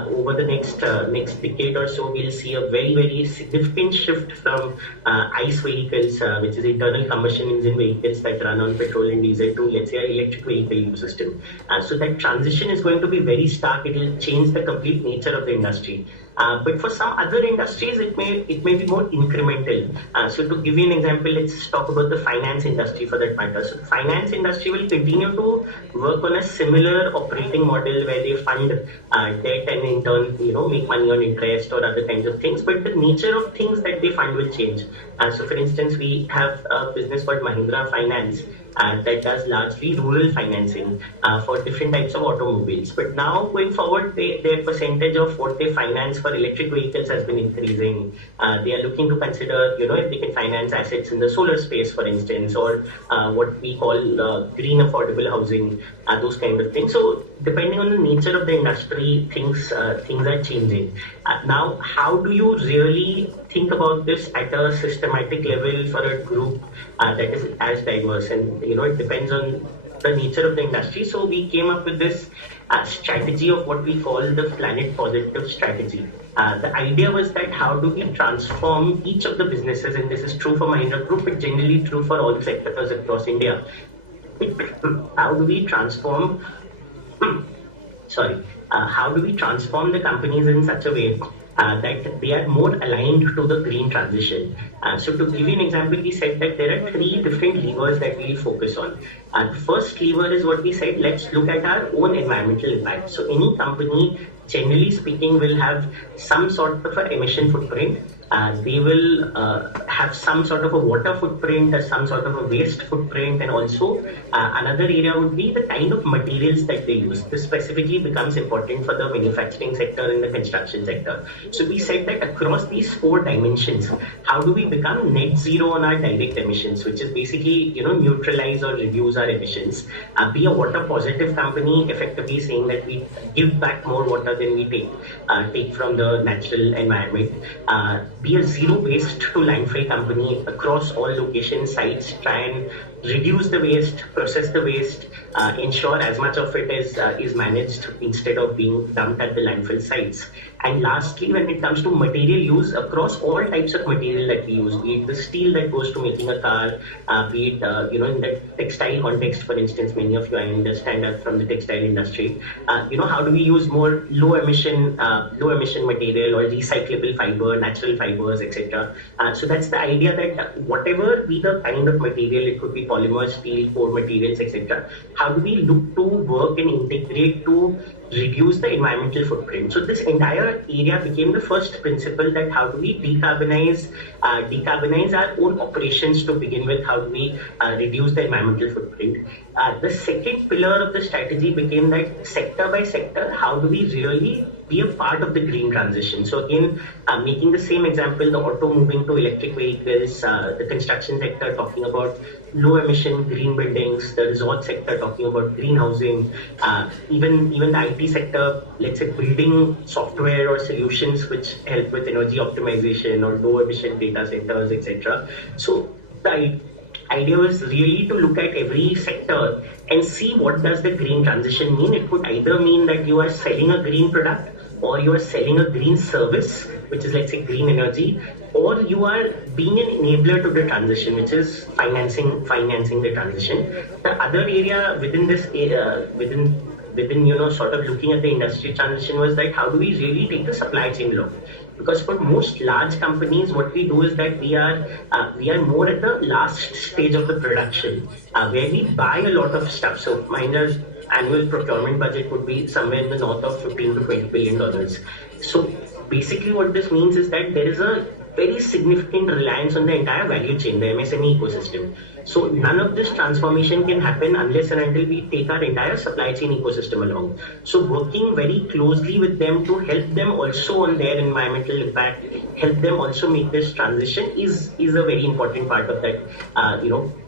over the next decade or so, we'll see a very, very significant shift from ICE vehicles, which is internal combustion engine vehicles that run on petrol and diesel, to, let's say, an electric vehicle ecosystem. So that transition is going to be very stark. It will change the complete nature of the industry. But for some other industries, it may be more incremental. So to give you an example, let's talk about the finance industry for that matter. So the finance industry will continue to work on a similar operating model where they fund debt and in turn, make money on interest or other kinds of things. But the nature of things that they fund will change. So for instance, we have a business called Mahindra Finance that does largely rural financing for different types of automobiles. But now going forward, their percentage of what they finance for electric vehicles has been increasing. They are looking to consider, if they can finance assets in the solar space, for instance, or what we call green affordable housing, those kind of things. So depending on the nature of the industry, things are changing. Now, how do you really think about this at a systematic level for a group that is as diverse? And it depends on the nature of the industry. So we came up with this strategy of what we call the planet positive strategy. The idea was that how do we transform each of the businesses, and this is true for Mahindra Group, but generally true for all sectors across India. How do we transform how do we transform the companies in such a way that they are more aligned to the green transition? So to give you an example, we said that there are 3 different levers that we focus on. The first lever is what we said, let's look at our own environmental impact. So any company, generally speaking, will have some sort of an emission footprint. They will have some sort of a water footprint, some sort of a waste footprint, and also another area would be the kind of materials that they use. This specifically becomes important for the manufacturing sector and the construction sector. So we said that across these 4 dimensions, how do we become net zero on our direct emissions, which is basically, neutralize or reduce our emissions. Be a water positive company, effectively saying that we give back more water than we take from the natural environment. Be a zero waste to landfill company across all location sites, try and reduce the waste, process the waste, ensure as much of it is managed instead of being dumped at the landfill sites. And lastly, when it comes to material use, across all types of material that we use, be it the steel that goes to making a car, be it, in the textile context, for instance, many of you, I understand, are from the textile industry. How do we use more low emission material or recyclable fiber, natural fibers, etc. So that's the idea that whatever be the kind of material, it could be polymer, steel, core materials, etc. How do we look to work and integrate to reduce the environmental footprint? So this entire area became the first principle, that how do we decarbonize our own operations to begin with, how do we reduce the environmental footprint. The second pillar of the strategy became that sector by sector, how do we really be a part of the green transition? So again, making the same example, the auto moving to electric vehicles, the construction sector talking about low emission green buildings, the resort sector talking about green housing, even the IT sector, let's say building software or solutions which help with energy optimization or low emission data centers, etc. So the idea was really to look at every sector and see what does the green transition mean. It could either mean that you are selling a green product, or you are selling a green service, which is, let's say, green energy, or you are being an enabler to the transition, which is financing the transition. The other area within this within sort of looking at the industry transition was that how do we really take the supply chain along? Because for most large companies, what we do is that we are more at the last stage of the production, where we buy a lot of stuff. So Mahindra's annual procurement budget would be somewhere in the north of $15 to $20 billion. So basically what this means is that there is a very significant reliance on the entire value chain, the MSME ecosystem. So none of this transformation can happen unless and until we take our entire supply chain ecosystem along. So working very closely with them to help them also on their environmental impact, help them also make this transition is a very important part of that,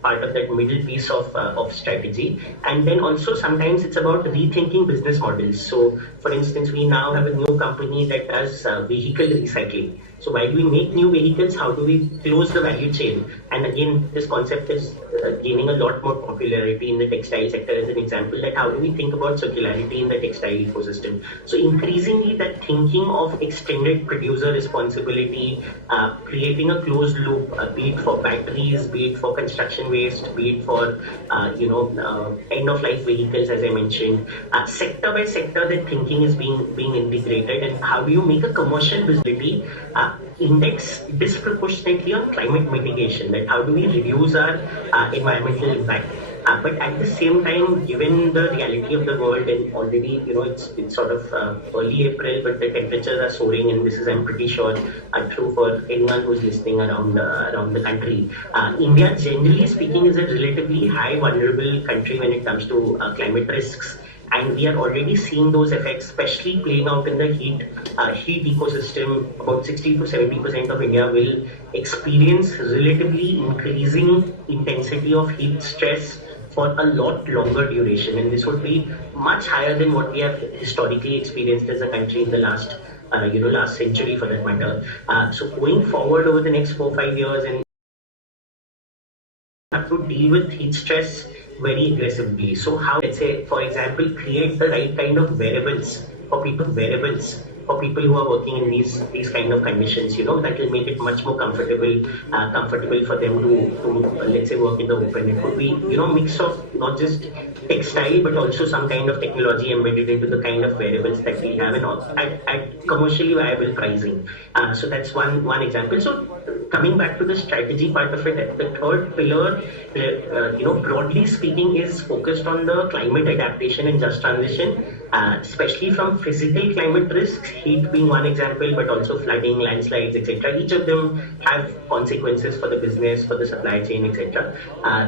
part of that middle piece of strategy. And then also sometimes it's about rethinking business models. So for instance, we now have a new company that does vehicle recycling. So while we make new vehicles, how do we close the value chain? And again, this concept is is gaining a lot more popularity in the textile sector as an example, that how do we think about circularity in the textile ecosystem. So increasingly that thinking of extended producer responsibility, creating a closed loop, be it for batteries, be it for construction waste, be it for end of life vehicles, as I mentioned, sector by sector that thinking is being integrated, and how do you make a commercial visibility index disproportionately on climate mitigation, that how do we reduce our environmental impact. But at the same time, given the reality of the world, and already, it's sort of early April, but the temperatures are soaring, and this is, I'm pretty sure, true for anyone who's listening around the country. India, generally speaking, is a relatively high vulnerable country when it comes to climate risks. And we are already seeing those effects, especially playing out in the heat ecosystem. About 60 to 70% of India will experience relatively increasing intensity of heat stress for a lot longer duration, and this would be much higher than what we have historically experienced as a country in the last century, for that matter. So going forward over the next 4-5 years, and have to deal with heat stress very aggressively. So how, let's say, for example, create the right kind of variables for people who are working in these kind of conditions, that will make it much more comfortable for them to let's say work in the open. It could be, mix of not just textile, but also some kind of technology embedded into the kind of variables that we have, and at commercially viable pricing. So that's one example. So coming back to the strategy part of it, the third pillar, broadly speaking, is focused on the climate adaptation and just transition, especially from physical climate risks, heat being one example, but also flooding, landslides, etc. Each of them have consequences for the business, for the supply chain, etc.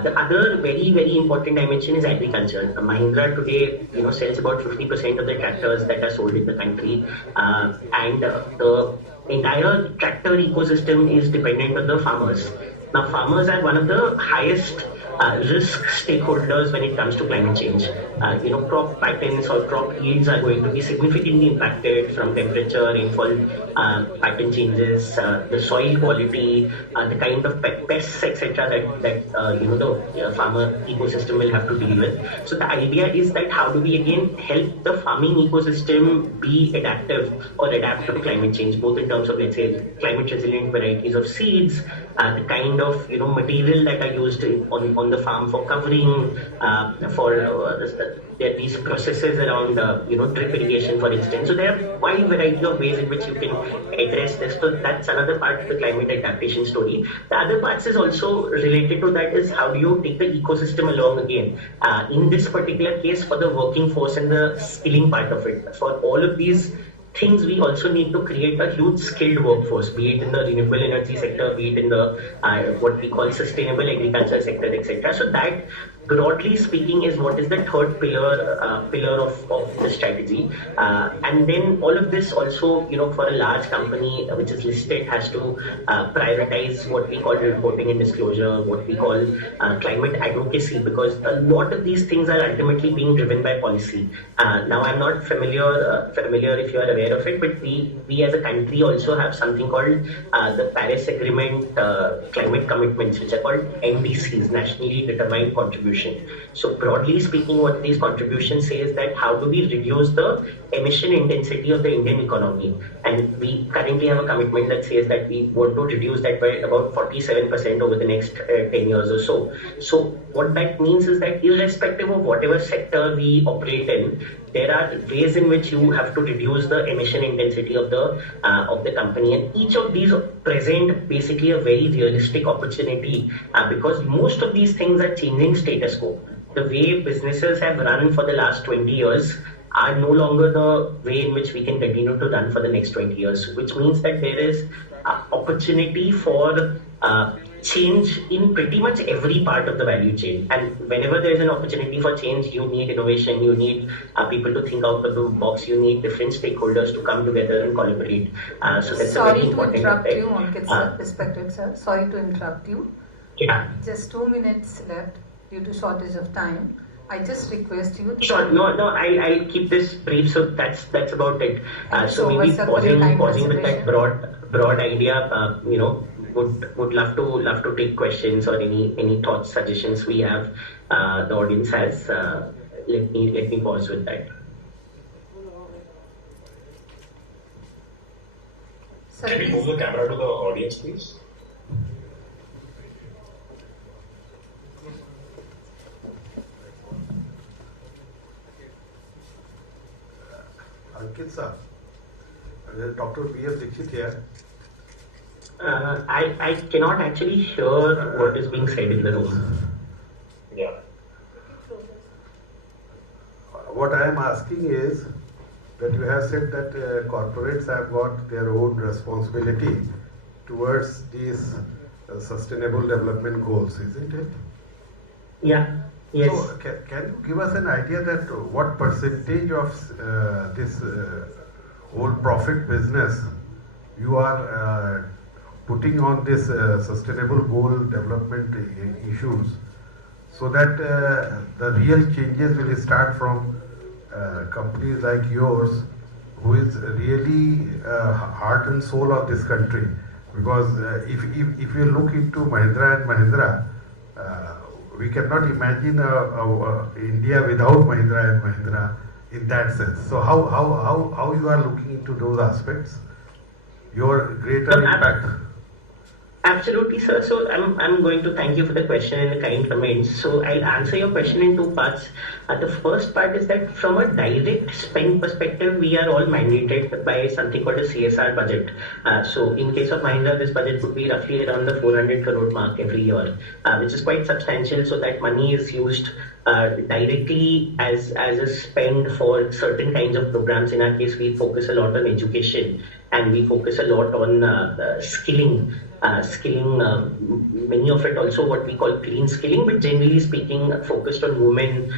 The other very, very important dimension is agriculture. Mahindra today, sells about 50% of the tractors that are sold in the country, and the entire tractor ecosystem is dependent on the farmers. Now, farmers are one of the highest risk stakeholders when it comes to climate change. Crop patterns or crop yields are going to be significantly impacted from temperature, rainfall pattern changes, the soil quality, the kind of pests, etc. that the farmer ecosystem will have to deal with. So the idea is that how do we again help the farming ecosystem be adaptive or adapt to climate change, both in terms of, let's say, climate resilient varieties of seeds, the kind of material that are used on the farm for covering, there are these processes around drip irrigation, for instance. So there are a wide variety of ways in which you can address this. So that's another part of the climate adaptation story. The other parts is also related to that, is how do you take the ecosystem along again. In this particular case, for the working force and the skilling part of it, for all of these things, we also need to create a huge skilled workforce, be it in the renewable energy sector, be it in the what we call sustainable agriculture sector, etc. So that, broadly speaking, is what is the third pillar of the strategy. And then all of this also, for a large company which is listed, has to prioritize what we call reporting and disclosure, what we call climate advocacy, because a lot of these things are ultimately being driven by policy. Now, I'm not familiar if you are aware of it, but we as a country also have something called the Paris Agreement climate commitments, which are called NDCs, Nationally Determined Contribution. So broadly speaking, what these contributions say is that how do we reduce the emission intensity of the Indian economy, and we currently have a commitment that says that we want to reduce that by about 47% over the next 10 years or so. So what that means is that irrespective of whatever sector we operate in, there are ways in which you have to reduce the emission intensity of the company, and each of these present basically a very realistic opportunity, because most of these things are changing status quo. The way businesses have run for the last 20 years are no longer the way in which we can continue to run for the next 20 years, which means that there is opportunity for change in pretty much every part of the value chain. And whenever there is an opportunity for change, you need innovation, you need people to think out of the box, you need different stakeholders to come together and collaborate. So that's a very important Sorry to interrupt you, Ankit sir, respected sir. Sorry to interrupt you. Yeah. Just 2 minutes left due to shortage of time. I just request you to... Sure. No, I'll keep this brief. So that's about it. Thank you So so maybe much, sir, for your time pausing with that consideration. broad idea. Would love to take questions or any thoughts, suggestions we have. The audience has. Let me pause with that. Sir, Can we move the camera to the audience, please? Ankit sir, Dr. B.M. Dixit here. I cannot actually hear what is being said in the room. Yeah. What I am asking is that you have said that corporates have got their own responsibility towards these sustainable development goals, isn't it? Yeah. Yes. So can you give us an idea that what percentage of this whole profit business you are putting on this sustainable goal development issues, so that the real changes will start from companies like yours, who is really heart and soul of this country? Because if you look into Mahindra and Mahindra, we cannot imagine India without Mahindra and Mahindra in that sense. So how you are looking into those aspects? Your greater impact. Absolutely, sir. So I'm going to thank you for the question and the kind comments. So I'll answer your question in two parts. The first part is that from a direct spend perspective, we are all mandated by something called a CSR budget. So in case of Mahindra, this budget would be roughly around the 400 crore mark every year, which is quite substantial. So that money is used directly as a spend for certain kinds of programs. In our case, we focus a lot on education and we focus a lot on skilling. Many of it also what we call clean skilling, but generally speaking focused on women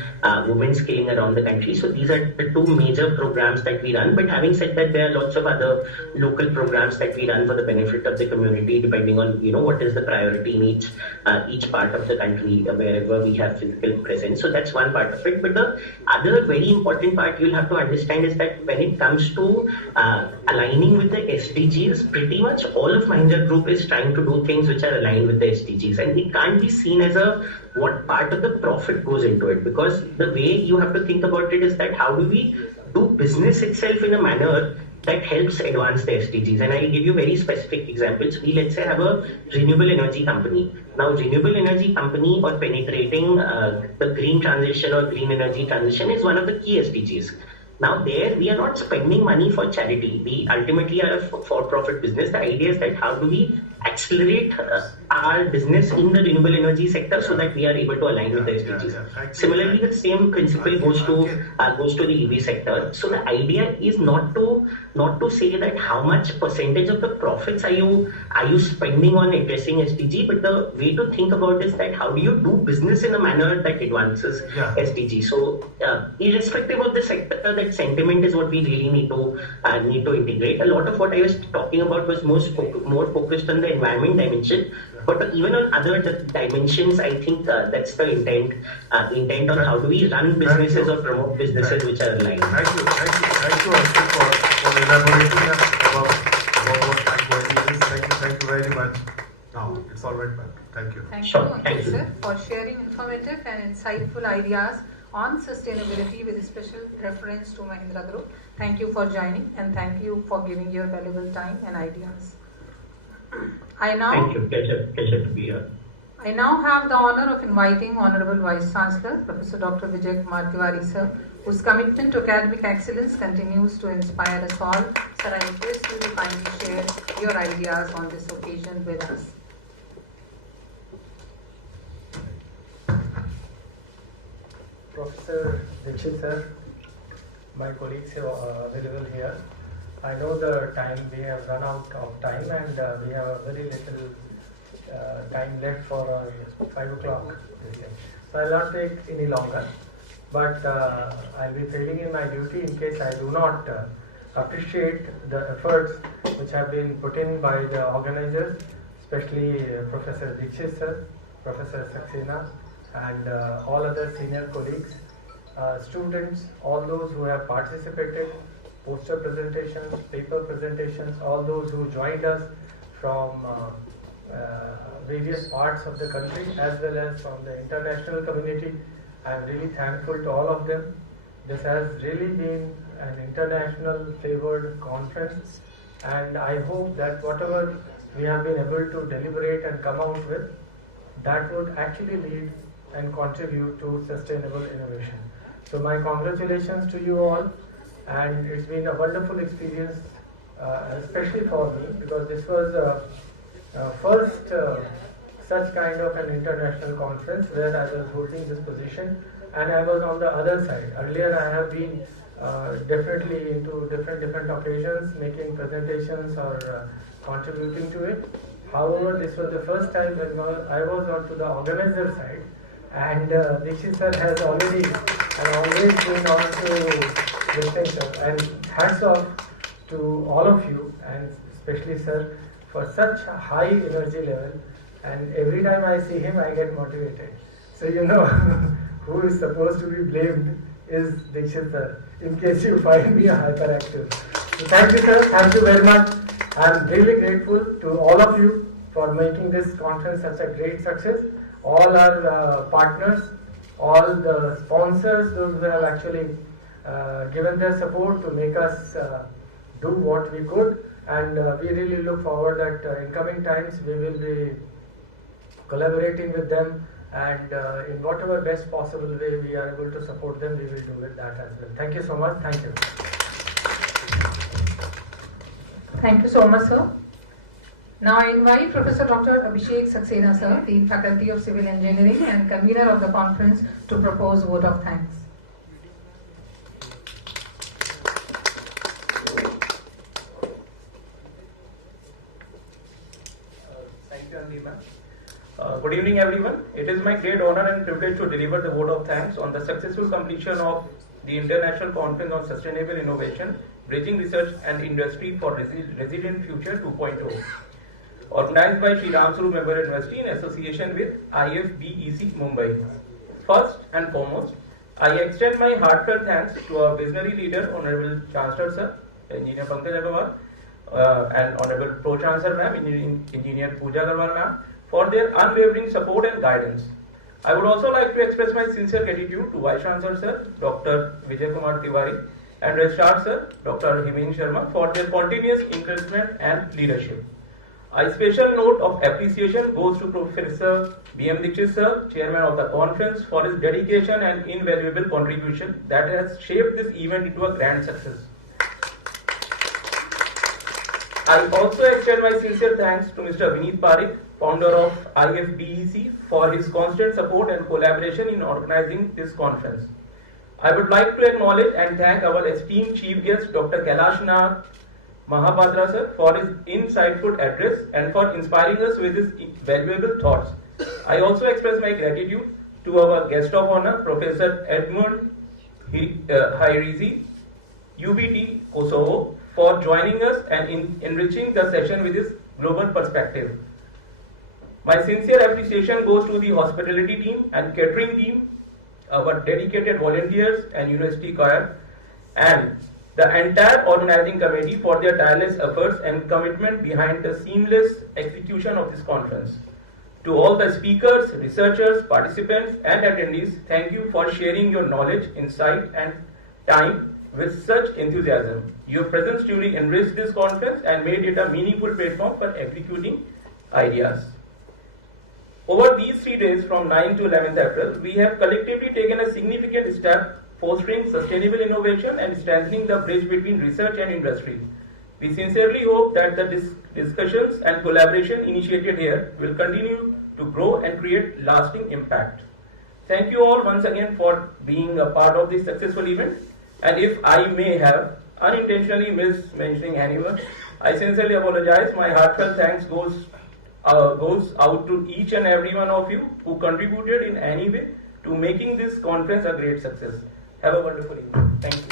skilling around the country. So these are the two major programs that we run. But having said that, there are lots of other local programs that we run for the benefit of the community, depending on what is the priority in each part of the country wherever we have physical presence. So that's one part of it. But the other very important part you'll have to understand is that when it comes to aligning with the SDGs, pretty much all of Mahindra Group is trying to do things which are aligned with the SDGs, and it can't be seen as what part of the profit goes into it, because the way you have to think about it is that how do we do business itself in a manner that helps advance the SDGs. And I'll give you very specific examples. We, let's say, have a renewable energy company. Now, renewable energy company or penetrating the green transition or green energy transition is one of the key SDGs. Now there, we are not spending money for charity. We ultimately are a for-profit business. The idea is that how do we accelerate our business in the renewable energy sector so that we are able to align with the SDGs. Similarly, the same principle goes to the EV sector. So the idea is not to say that how much percentage of the profits are you spending on addressing SDG, but the way to think about is that how do you do business in a manner that advances SDG. So irrespective of the sector, that sentiment is what we really need to integrate. A lot of what I was talking about was more focused on the environment dimension, but even on other dimensions, I think that's the intent on how do we run businesses or promote businesses which are aligned. Thank you for elaborating about what my query is. Thank you very much. Now it's all right, ma'am. Thank you. Thank you, Ankit sir, for sharing informative and insightful ideas on sustainability with special reference to Mahindra Group. Thank you for joining, and thank you for giving your valuable time and ideas. Thank you. Pleasure to be here. I now have the honor of inviting Honorable Vice Chancellor, Professor Dr. Vijay Kumar Tiwari sir, whose commitment to academic excellence continues to inspire us all. Sir, I request you to kindly share your ideas on this occasion with us. Professor Dixit sir, my colleagues are available here. I know the time, we have run out of time, and we have very little time left for our 5 o'clock. So I'll not take any longer, but I'll be failing in my duty in case I do not appreciate the efforts which have been put in by the organizers, especially Professor Dixit sir, Professor Saxena, and all other senior colleagues, students, all those who have participated, poster presentations, paper presentations, all those who joined us from various parts of the country as well as from the international community. I am really thankful to all of them. This has really been an international flavored conference, and I hope that whatever we have been able to deliberate and come out with, that would actually lead and contribute to sustainable innovation. So my congratulations to you all, and it's been a wonderful experience, especially for me, because this was first such kind of an international conference where I was holding this position, and I was on the other side. Earlier I have been definitely into different occasions, making presentations or contributing to it. However, this was the first time when I was onto the organizer side, and Dixit sir has already and always been on to this thing, sir. And hats off to all of you, and especially sir, for such a high energy level. And every time I see him, I get motivated. So you know, who is supposed to be blamed is Dixit sir, in case you find me a hyperactive. So thank you, sir. Thank you very much. I am really grateful to all of you for making this conference such a great success. All our partners, all the sponsors, those who have actually given their support to make us do what we could, and we really look forward that in coming times we will be collaborating with them, and in whatever best possible way we are able to support them, we will do with that as well. Thank you so much. Thank you. Thank you so much, sir. Now I invite Professor Dr. Abhishek Saxena, sir, Dean Faculty of Civil Engineering and convener of the conference, to propose vote of thanks. Thank you, Andy ma'am. Good evening, everyone. It is my great honor and privilege to deliver the vote of thanks on the successful completion of the International Conference on Sustainable Innovation, Bridging Research and Industry for Resilient Future 2.0, organized by Sri Ram Swarup Memorial University in association with IFBEC Mumbai. First and foremost, I extend my heartfelt thanks to our visionary leader, Honorable Chancellor Sir, Engineer Pankaj Agarwal, and Honorable Pro Chancellor Ma'am, Engineer Pooja Agarwal Ma'am, for their unwavering support and guidance. I would also like to express my sincere gratitude to Vice Chancellor Sir, Dr. Vijay Kumar Tiwari, and Registrar Sir, Dr. Himen Sharma, for their continuous encouragement and leadership. A special note of appreciation goes to Professor B.M. Dixit Sir, Chairman of the conference, for his dedication and invaluable contribution that has shaped this event into a grand success. I also extend my sincere thanks to Mr. Vineet Parikh, founder of IFBEC, for his constant support and collaboration in organizing this conference. I would like to acknowledge and thank our esteemed chief guest, Dr. Kailash Nath Mahapatra sir, for his insightful address and for inspiring us with his valuable thoughts. I also express my gratitude to our guest of honor, Professor Edmund Hairizi, UBT Kosovo, for joining us and enriching the session with his global perspective. My sincere appreciation goes to the hospitality team and catering team, our dedicated volunteers and university choir, and the entire organizing committee for their tireless efforts and commitment behind the seamless execution of this conference. To all the speakers, researchers, participants, and attendees, thank you for sharing your knowledge, insight, and time with such enthusiasm. Your presence truly enriched this conference and made it a meaningful platform for executing ideas. Over these 3 days, from 9 to 11th April, we have collectively taken a significant step fostering sustainable innovation and strengthening the bridge between research and industry. We sincerely hope that the discussions and collaboration initiated here will continue to grow and create lasting impact. Thank you all once again for being a part of this successful event, and if I may have unintentionally missed mentioning anyone, I sincerely apologize. My heartfelt thanks goes out to each and every one of you who contributed in any way to making this conference a great success. Have a wonderful evening. Thank you.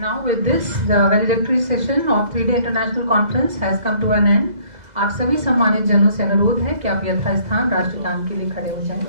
Now with this, the valedictory session of 3-day international conference has come to an end. आप सभी सम्मानित जनों से अनुरोध है कि आप यथास्थान राष्ट्रगान के लिए खड़े हो जाएं।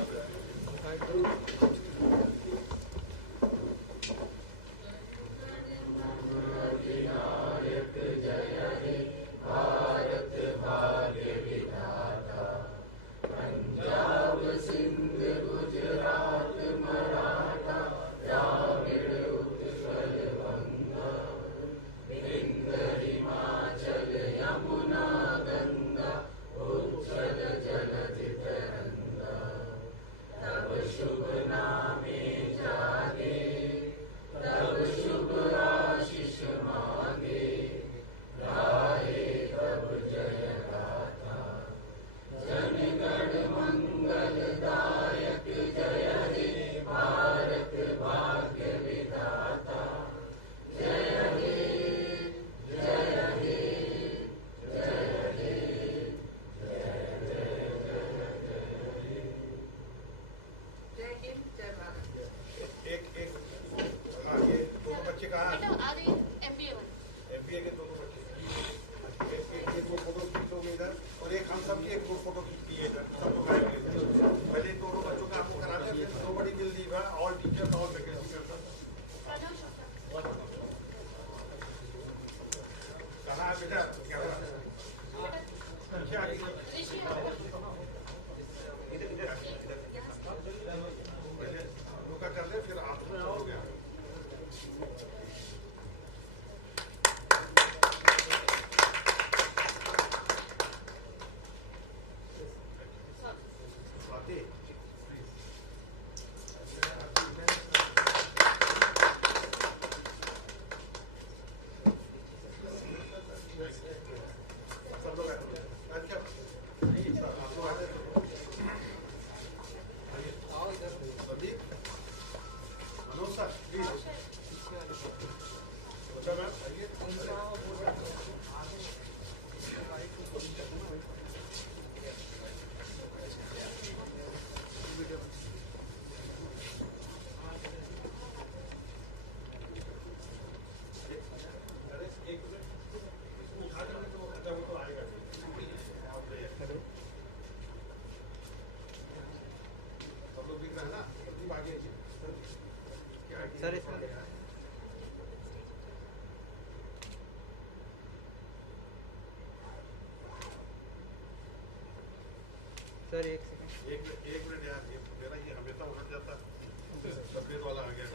सर एक सेकंड, एक मिनट यार, ये मेरा ये हमेशा उलट जाता है। सफेद वाला आ गया।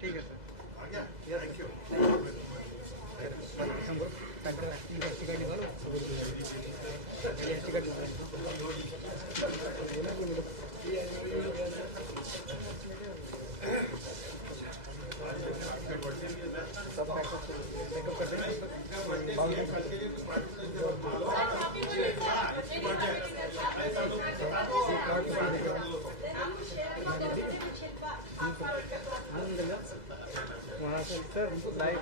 ठीक है सर, आ गया। Thank you. एसटी कार्ड निकालो, एसटी कार्ड सब बैकअप कर दें। वहाँ से सर लाइव